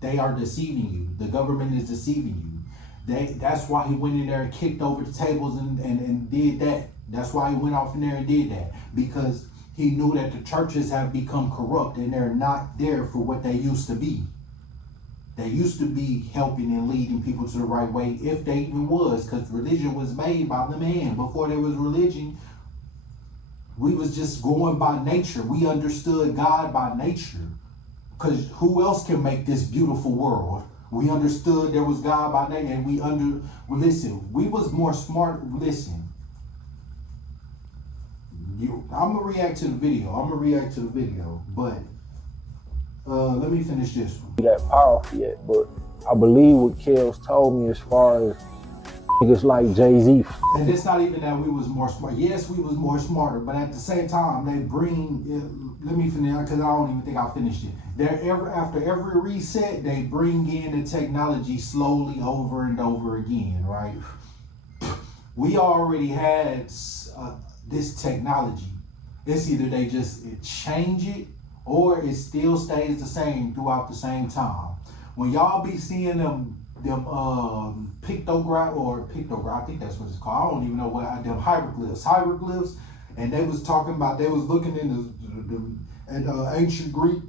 they are deceiving you. The government is deceiving you. That's why he went in there and kicked over the tables and did that. That's why he went off in there and did that. Because he knew that the churches have become corrupt and they're not there for what they used to be. They used to be helping and leading people to the right way, if they even was, because religion was made by the man. Before there was religion, we was just going by nature. We understood God by nature. Because who else can make this beautiful world? We understood there was God by nature, and listen, we was more smart. Listen, I'm gonna react to the video. But let me finish this one. That powerful yet, but I believe what Kels told me as far as niggas like Jay-Z. And it's not even that we was more smart. Yes, we was more smarter, but at the same time, they bring. Let me finish, because I don't even think I finished it. After every reset, they bring in the technology slowly over and over again, right? We already had this technology. It's either they just change it or it still stays the same throughout the same time. When y'all be seeing them pictograph, I think that's what it's called. I don't even know what them hieroglyphs, and they was talking about, they was looking in the ancient Greek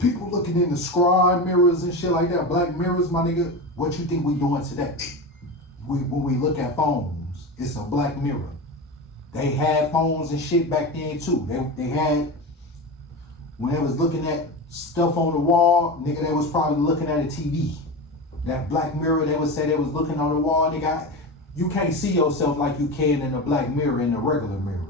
people looking in the scribe mirrors and shit like that, black mirrors, my nigga. What you think we doing today? When we look at phones, it's a black mirror. They had phones and shit back then too. They had, when they was looking at stuff on the wall, nigga, they was probably looking at a TV. That black mirror, they would say they was looking on the wall, nigga. You can't see yourself like you can in a black mirror, in a regular mirror.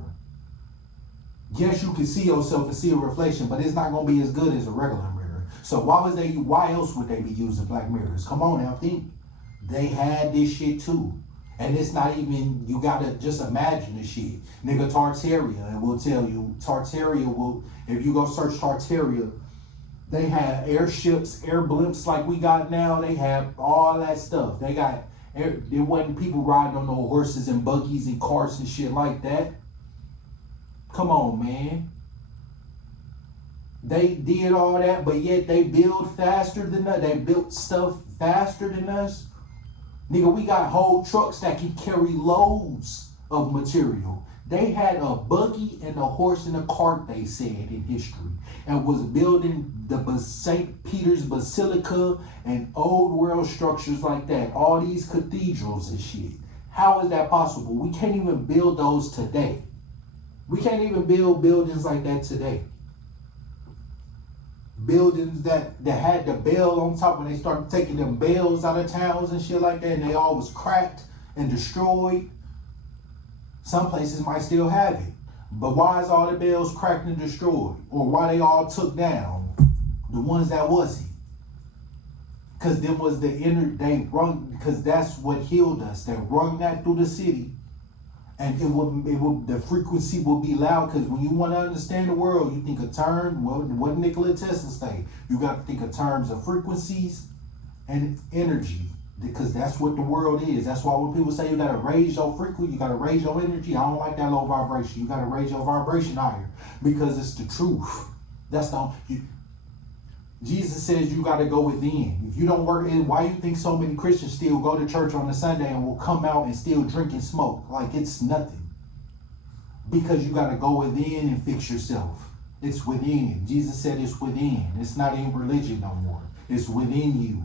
Yes, you can see yourself and see a reflection, but it's not gonna be as good as a regular mirror. So why else would they be using black mirrors? Come on now, think. They had this shit too. And it's not even, you gotta just imagine the shit. Nigga, Tartaria, and we'll tell you, if you go search Tartaria, they had airships, air blimps like we got now. They have all that stuff. There wasn't people riding on no horses and buggies and carts and shit like that. Come on, man. They did all that, but yet they build faster than us. They built stuff faster than us. Nigga, we got whole trucks that can carry loads of material. They had a buggy and a horse and a cart, they said in history, and was building the St. Peter's Basilica and old world structures like that. All these cathedrals and shit. How is that possible? We can't even build those today. We can't even build buildings like that today. buildings that had the bell on top when they started taking them bells out of towns and shit like that, and they all was cracked and destroyed. Some places might still have it. But why is all the bells cracked and destroyed? Or why they all took down? The ones that wasn't. Because them was the inner, they rung, because that's what healed us. They rung that through the city. And the frequency will be loud, because when you want to understand the world, you think of terms, what Nikola Tesla say, you got to think of terms of frequencies and energy, because that's what the world is. That's why when people say you got to raise your frequency, you got to raise your energy, I don't like that low vibration. You got to raise your vibration higher, because it's the truth. That's Jesus says you got to go within. If you don't work in, why you think so many Christians still go to church on a Sunday and will come out and still drink and smoke like it's nothing? Because you got to go within and fix yourself. It's within. Jesus said it's within. It's not in religion no more. It's within you.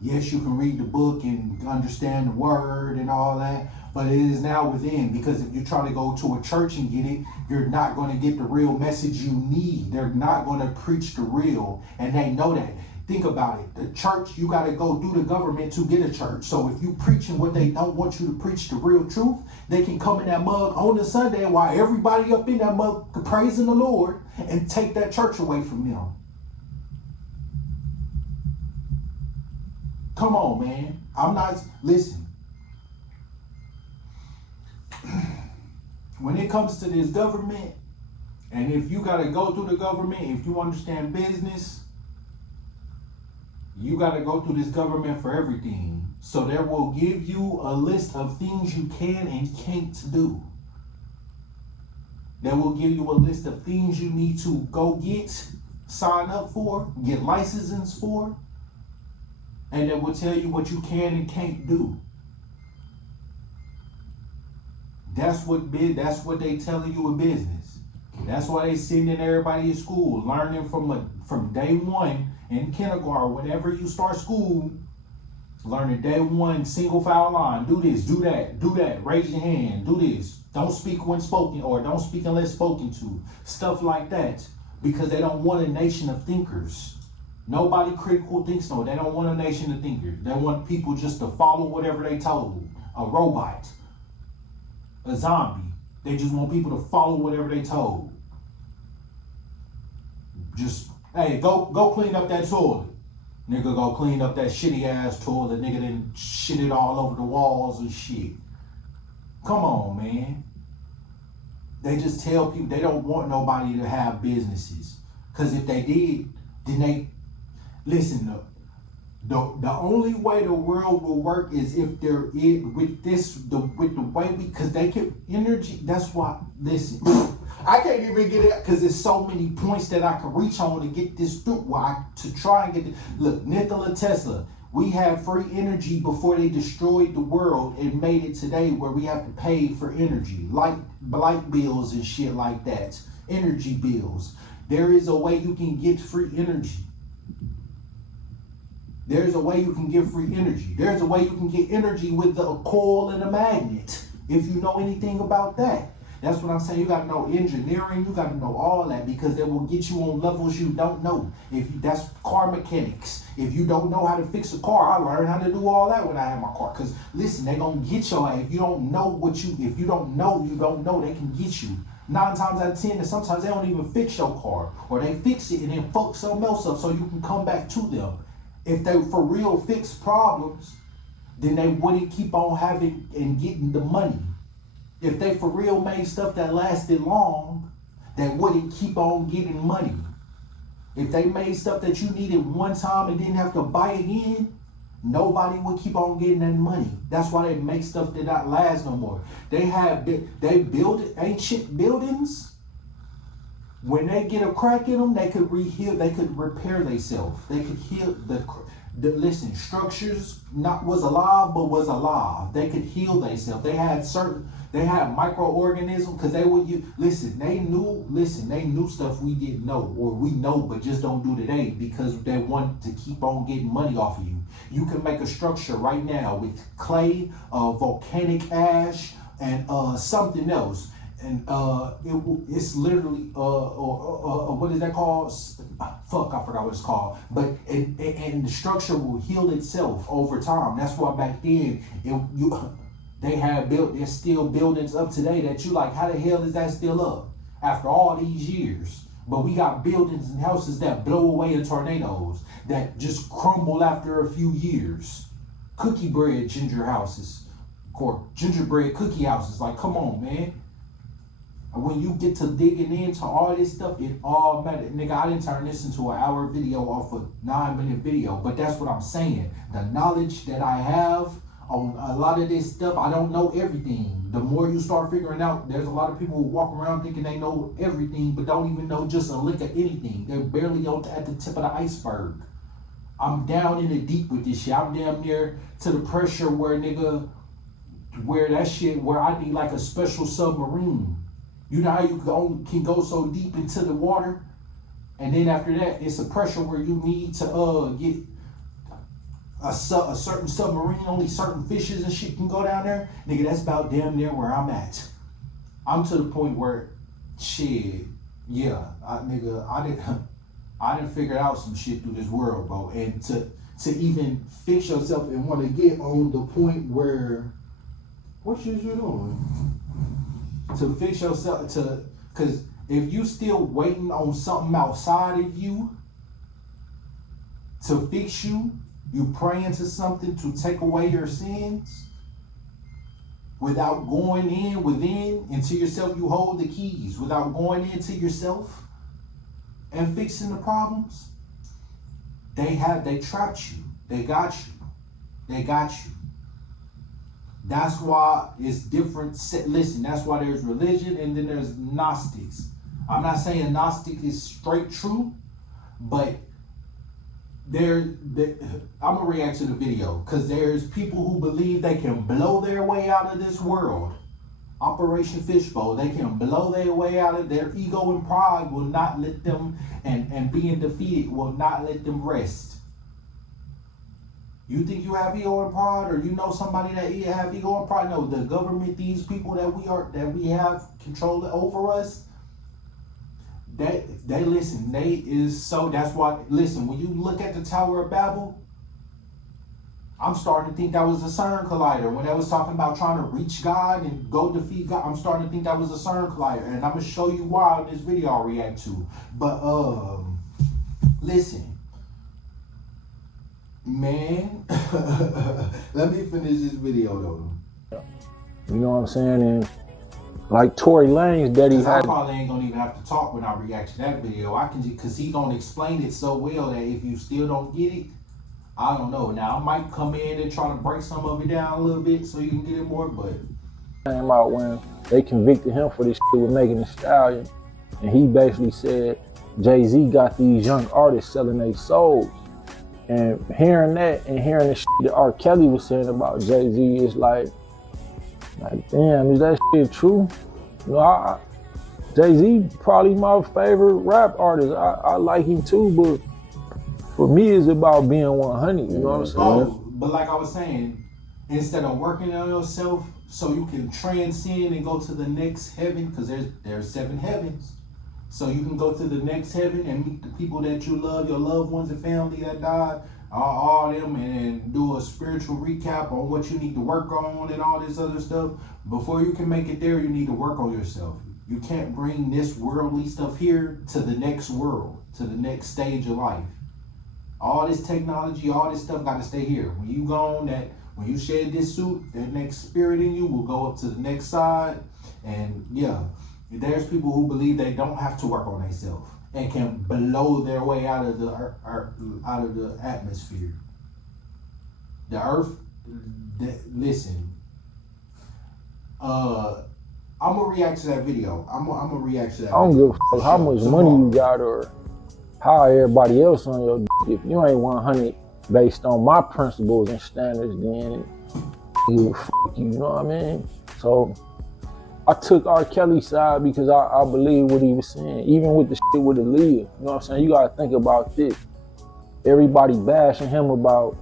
Yes, you can read the book and understand the word and all that, but it is now within, because if you try to go to a church and get it, you're not going to get the real message you need. They're not going to preach the real, and they know that. Think about it. The church, you got to go through the government to get a church. So if you preaching what they don't want you to preach, the real truth, they can come in that mug on the Sunday while everybody up in that mug praising the Lord and take that church away from them. Come on, man. Listen. When it comes to this government, and if you got to go through the government, if you understand business, you got to go through this government for everything. So they will give you a list of things you can and can't do. They will give you a list of things you need to go sign up for, get licenses for. And they will tell you what you can and can't do. That's what they telling you in business. That's why they sending everybody to school, learning from day one in kindergarten. Whenever you start school, learning day one, single file line. Do this, do that. Raise your hand. Do this. Don't speak when spoken, or don't speak unless spoken to. Stuff like that, because they don't want a nation of thinkers. Nobody critical thinks no. They don't want a nation of thinkers. They want people just to follow whatever they told. A robot. A zombie. They just want people to follow whatever they told. Just, hey, go clean up that toilet. Nigga go clean up that shitty ass toilet. Nigga done shit it all over the walls and shit. Come on, man. They just tell people they don't want nobody to have businesses. Because if they did, then they... Listen, the only way the world will work is if there is with the way because they get energy. That's why. Listen, I can't even get it because there's so many points that I can reach on to get this through. To try and get it. Look, Nikola Tesla. We had free energy before they destroyed the world and made it today where we have to pay for energy, like light bills and shit like that. Energy bills. There is a way you can get free energy. There's a way you can get free energy. There's a way you can get energy with a coil and a magnet. If you know anything about that. That's what I'm saying. You got to know engineering. You got to know all that, because they will get you on levels you don't know. That's car mechanics. If you don't know how to fix a car, I learned how to do all that when I had my car. Because listen, they're going to get your ass. If you don't know, you don't know, they can get you. 9 times out of 10, and sometimes they don't even fix your car. Or they fix it and then fuck something else up so you can come back to them. If they for real fix problems, then they wouldn't keep on having and getting the money. If they for real made stuff that lasted long, they wouldn't keep on getting money. If they made stuff that you needed one time and didn't have to buy again, nobody would keep on getting that money. That's why they make stuff that not last no more. They build ancient buildings. When they get a crack in them, they could repair themselves. They could heal listen, structures was alive but was alive. They could heal themselves. They had microorganisms because they would they knew stuff we didn't know, or we know but just don't do today because they want to keep on getting money off of you. You can make a structure right now with clay, volcanic ash, and something else. and it's literally what is that called? Fuck, I forgot what it's called. But and the structure will heal itself over time. That's why back then there's still buildings up today that you like, how the hell is that still up after all these years? But we got buildings and houses that blow away in tornadoes, that just crumble after a few years. Cookie bread ginger houses, or gingerbread cookie houses. Like, come on, man. And when you get to digging into all this stuff, it all matters. Nigga, I didn't turn this into an hour video off a 9-minute video, but that's what I'm saying. The knowledge that I have on a lot of this stuff, I don't know everything. The more you start figuring out, there's a lot of people who walk around thinking they know everything, but don't even know just a lick of anything. They're barely at the tip of the iceberg. I'm down in the deep with this shit. I'm damn near to the pressure where nigga, where I need like a special submarine. You know how you can go so deep into the water, and then after that, it's a pressure where you need to get a certain submarine, only certain fishes and shit can go down there. Nigga, that's about damn near where I'm at. I'm to the point where, shit, yeah, I didn't figure out some shit through this world, bro. And to even fix yourself and want to get on the point where, what shit you doing? To fix yourself, because if you still waiting on something outside of you to fix you, you praying to something to take away your sins, without going within into yourself, you hold the keys. Without going into yourself and fixing the problems, they trapped you. They got you. That's why it's different. Listen, that's why there's religion and then there's Gnostics. I'm not saying Gnostic is straight true, but I'm gonna react to the video because there's people who believe they can blow their way out of this world. Operation Fishbowl, they can blow their way out of their ego and pride will not let them, and being defeated will not let them rest. You think you have ego and pride, or you know somebody that have ego and pride? No, the government, these people that we have control over us, they listen. That's why. Listen, when you look at the Tower of Babel, I'm starting to think that was a CERN collider. When they was talking about trying to reach God and go defeat God, I'm starting to think that was a CERN collider, and I'm gonna show you why in this video I'll react to. But listen. Man, let me finish this video though. You know what I'm saying? And like Tory Lanez daddy had. I probably ain't gonna even have to talk when I react to that video. I can, cause he gonna explain it so well that if you still don't get it, I don't know. Now I might come in and try to break some of it down a little bit so you can get it more, but. Came out when they convicted him for this shit with Megan Thee Stallion, and he basically said Jay-Z got these young artists selling their souls. And hearing that and hearing the shit that R. Kelly was saying about Jay-Z is like damn, is that shit true? You know, Jay-Z probably my favorite rap artist. I like him too, but for me it's about being 100, you know what I'm saying? Oh, but like I was saying, instead of working on yourself so you can transcend and go to the next heaven, because there's 7 heavens. So you can go to the next heaven and meet the people that you love, your loved ones and family that died, all of them, and do a spiritual recap on what you need to work on and all this other stuff. Before you can make it there, you need to work on yourself. You can't bring this worldly stuff here to the next world, to the next stage of life. All this technology, all this stuff got to stay here. When you gone, when you shed this suit, that next spirit in you will go up to the next side, and yeah. There's people who believe they don't have to work on themselves and can blow their way out of the atmosphere. The earth, listen. I'm gonna react to that video. I'm gonna react to that. I don't give a fuck how much money you got or how everybody else on your dick. If you ain't 100 based on my principles and standards, then you fuck you know what I mean? So I took R. Kelly's side because I believe what he was saying, even with the shit with Aaliyah. You know what I'm saying? You gotta think about this. Everybody bashing him about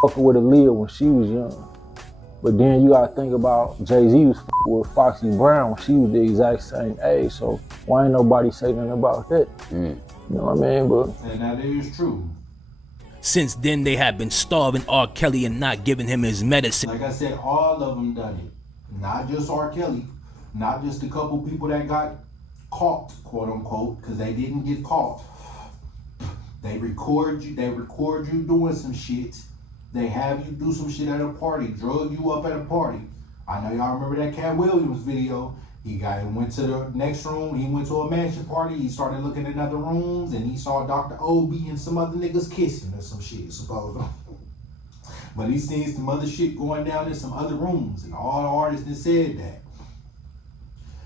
fucking with Aaliyah when she was young. But then you gotta think about Jay-Z was with Foxy Brown when she was the exact same age, so why ain't nobody say nothing about that? You know what I mean? But And that is true. Since then, they have been starving R. Kelly and not giving him his medicine. Like I said, all of them done it. Not just R. Kelly, not just a couple people that got caught, quote unquote, because they didn't get caught. They record you doing some shit. They have you do some shit at a party, drug you up at a party. I know y'all remember that Cat Williams video. He went to the next room, he went to a mansion party, he started looking in other rooms, and he saw Dr. Obi and some other niggas kissing or some shit, supposedly. But he seen some other shit going down in some other rooms, and all the artists that said that.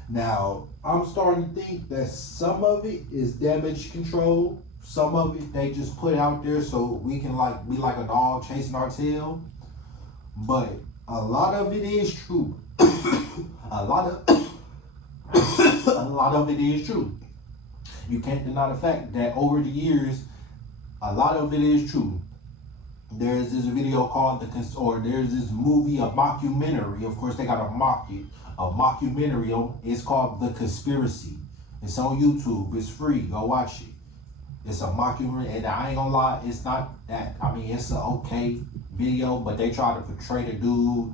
Now, I'm starting to think that some of it is damage control. Some of it they just put out there so we can like be like a dog chasing our tail. But a lot of it is true. a lot of it is true. You can't deny the fact that over the years, a lot of it is true. There's this video called there's this movie, a mockumentary. Of course, they got to mock it. A mockumentary. It's called The Conspiracy. It's on YouTube. It's free. Go watch it. It's a mockumentary, and I ain't gonna lie, it's not that. I mean, it's an okay video, but they try to portray the dude,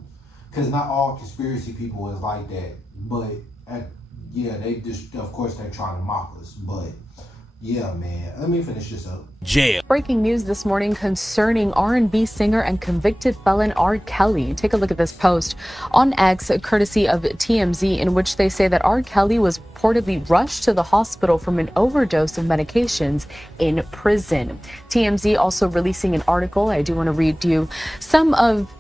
because not all conspiracy people is like that. But yeah, they just, of course, they're trying to mock us. But yeah, man, let me finish this up. Jail. Breaking news this morning concerning R&B singer and convicted felon R. Kelly. Take a look at this post on X, courtesy of TMZ, in which they say that R. Kelly was reportedly rushed to the hospital from an overdose of medications in prison. TMZ also releasing an article. I do want to read to you some of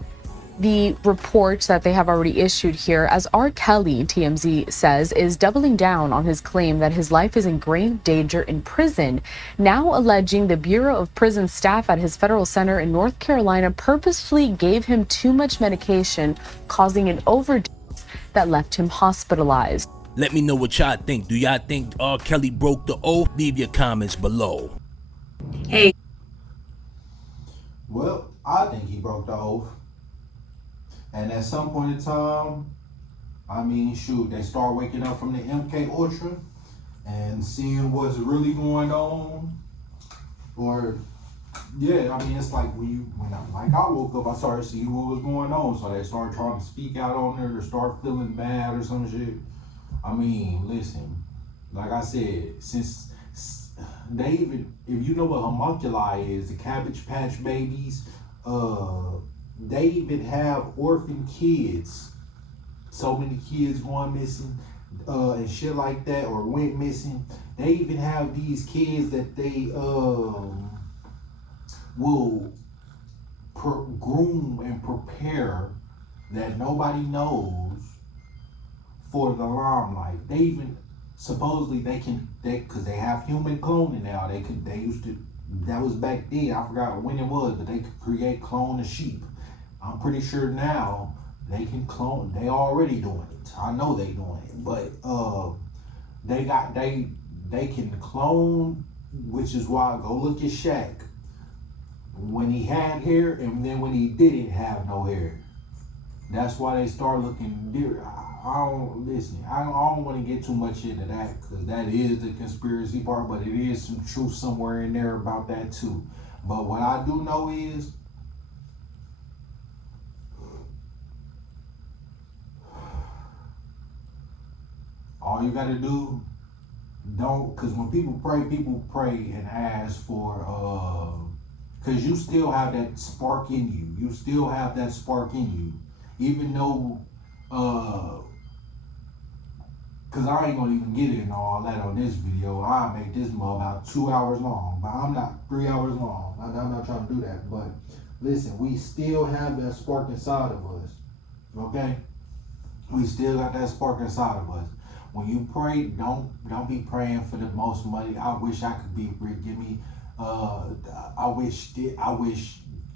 the reports that they have already issued here, as R. Kelly, TMZ says, is doubling down on his claim that his life is in grave danger in prison, now alleging the Bureau of Prison staff at his federal center in North Carolina purposefully gave him too much medication, causing an overdose that left him hospitalized. Let me know what y'all think. Do y'all think R. Kelly broke the oath? Leave your comments below. Hey. Well, I think he broke the oath. And at some point in time, I mean, shoot, they start waking up from the MK Ultra and seeing what's really going on. Or, yeah, I mean, it's like when I woke up, I started seeing what was going on. So they started trying to speak out on it or start feeling bad or some shit. I mean, listen, like I said, since they even, if you know what homunculi is, the Cabbage Patch Babies, they even have orphan kids. So many kids going missing and shit like that, or went missing. They even have these kids that they will groom and prepare that nobody knows for the limelight. They even supposedly because they have human cloning now. They used to, that was back then. I forgot when it was, but they could create clone of sheep. I'm pretty sure now they can clone. They already doing it. I know they doing it, but they can clone, which is why go look at Shaq when he had hair and then when he didn't have no hair. That's why they start looking different. I don't want to get too much into that, because that is the conspiracy part, but it is some truth somewhere in there about that too. But what I do know is, all you gotta do, because when people pray and ask for, because you still have that spark in you. You still have that spark in you. Even though, because I ain't gonna even get into all that on this video. I'll make this about 2 hours long, but I'm not 3 hours long. I'm not trying to do that. But listen, we still have that spark inside of us, okay? We still got that spark inside of us. When you pray, don't be praying for the most money. I wish I could be rich. Give me, I wish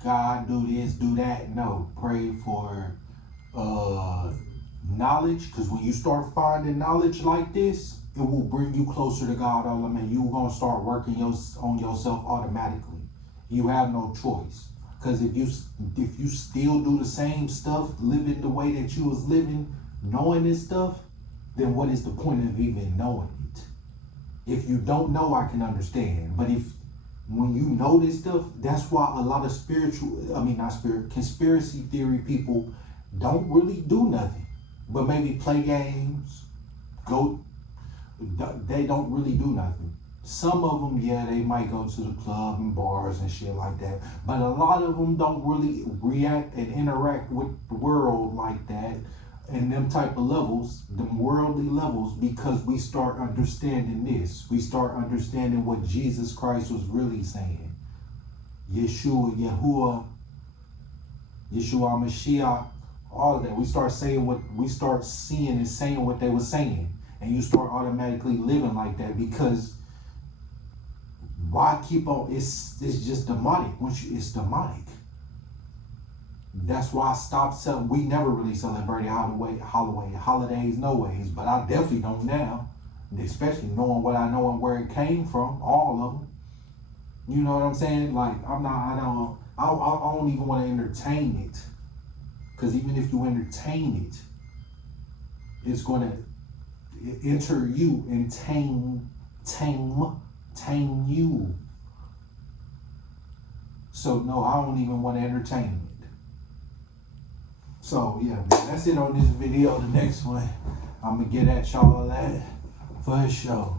God do this, do that. No, pray for knowledge, because when you start finding knowledge like this, it will bring you closer to God. You're gonna start working on yourself automatically. You have no choice, Because if you still do the same stuff, living the way that you was living, knowing this stuff, then what is the point of even knowing it? If you don't know, I can understand. But when you know this stuff, that's why a lot of conspiracy theory people don't really do nothing, but maybe play games, they don't really do nothing. Some of them, yeah, they might go to the club and bars and shit like that, but a lot of them don't really react and interact with the world like that and them type of levels, them worldly levels, because we start understanding this. We start understanding what Jesus Christ was really saying. Yeshua, Yahuwah, Yeshua Mashiach, all of that. We start seeing and saying what they were saying. And you start automatically living like that, because why keep on? It's just demonic. It's demonic. That's why I stopped selling. We never really celebrated holidays, no ways. But I definitely don't now, especially knowing what I know and where it came from. All of them. You know what I'm saying? Like I don't even want to entertain it, because even if you entertain it, it's going to enter you and tame you. So no, I don't even want to entertain it. So yeah, man, that's it on this video. The next one, I'm gonna get at y'all that for sure.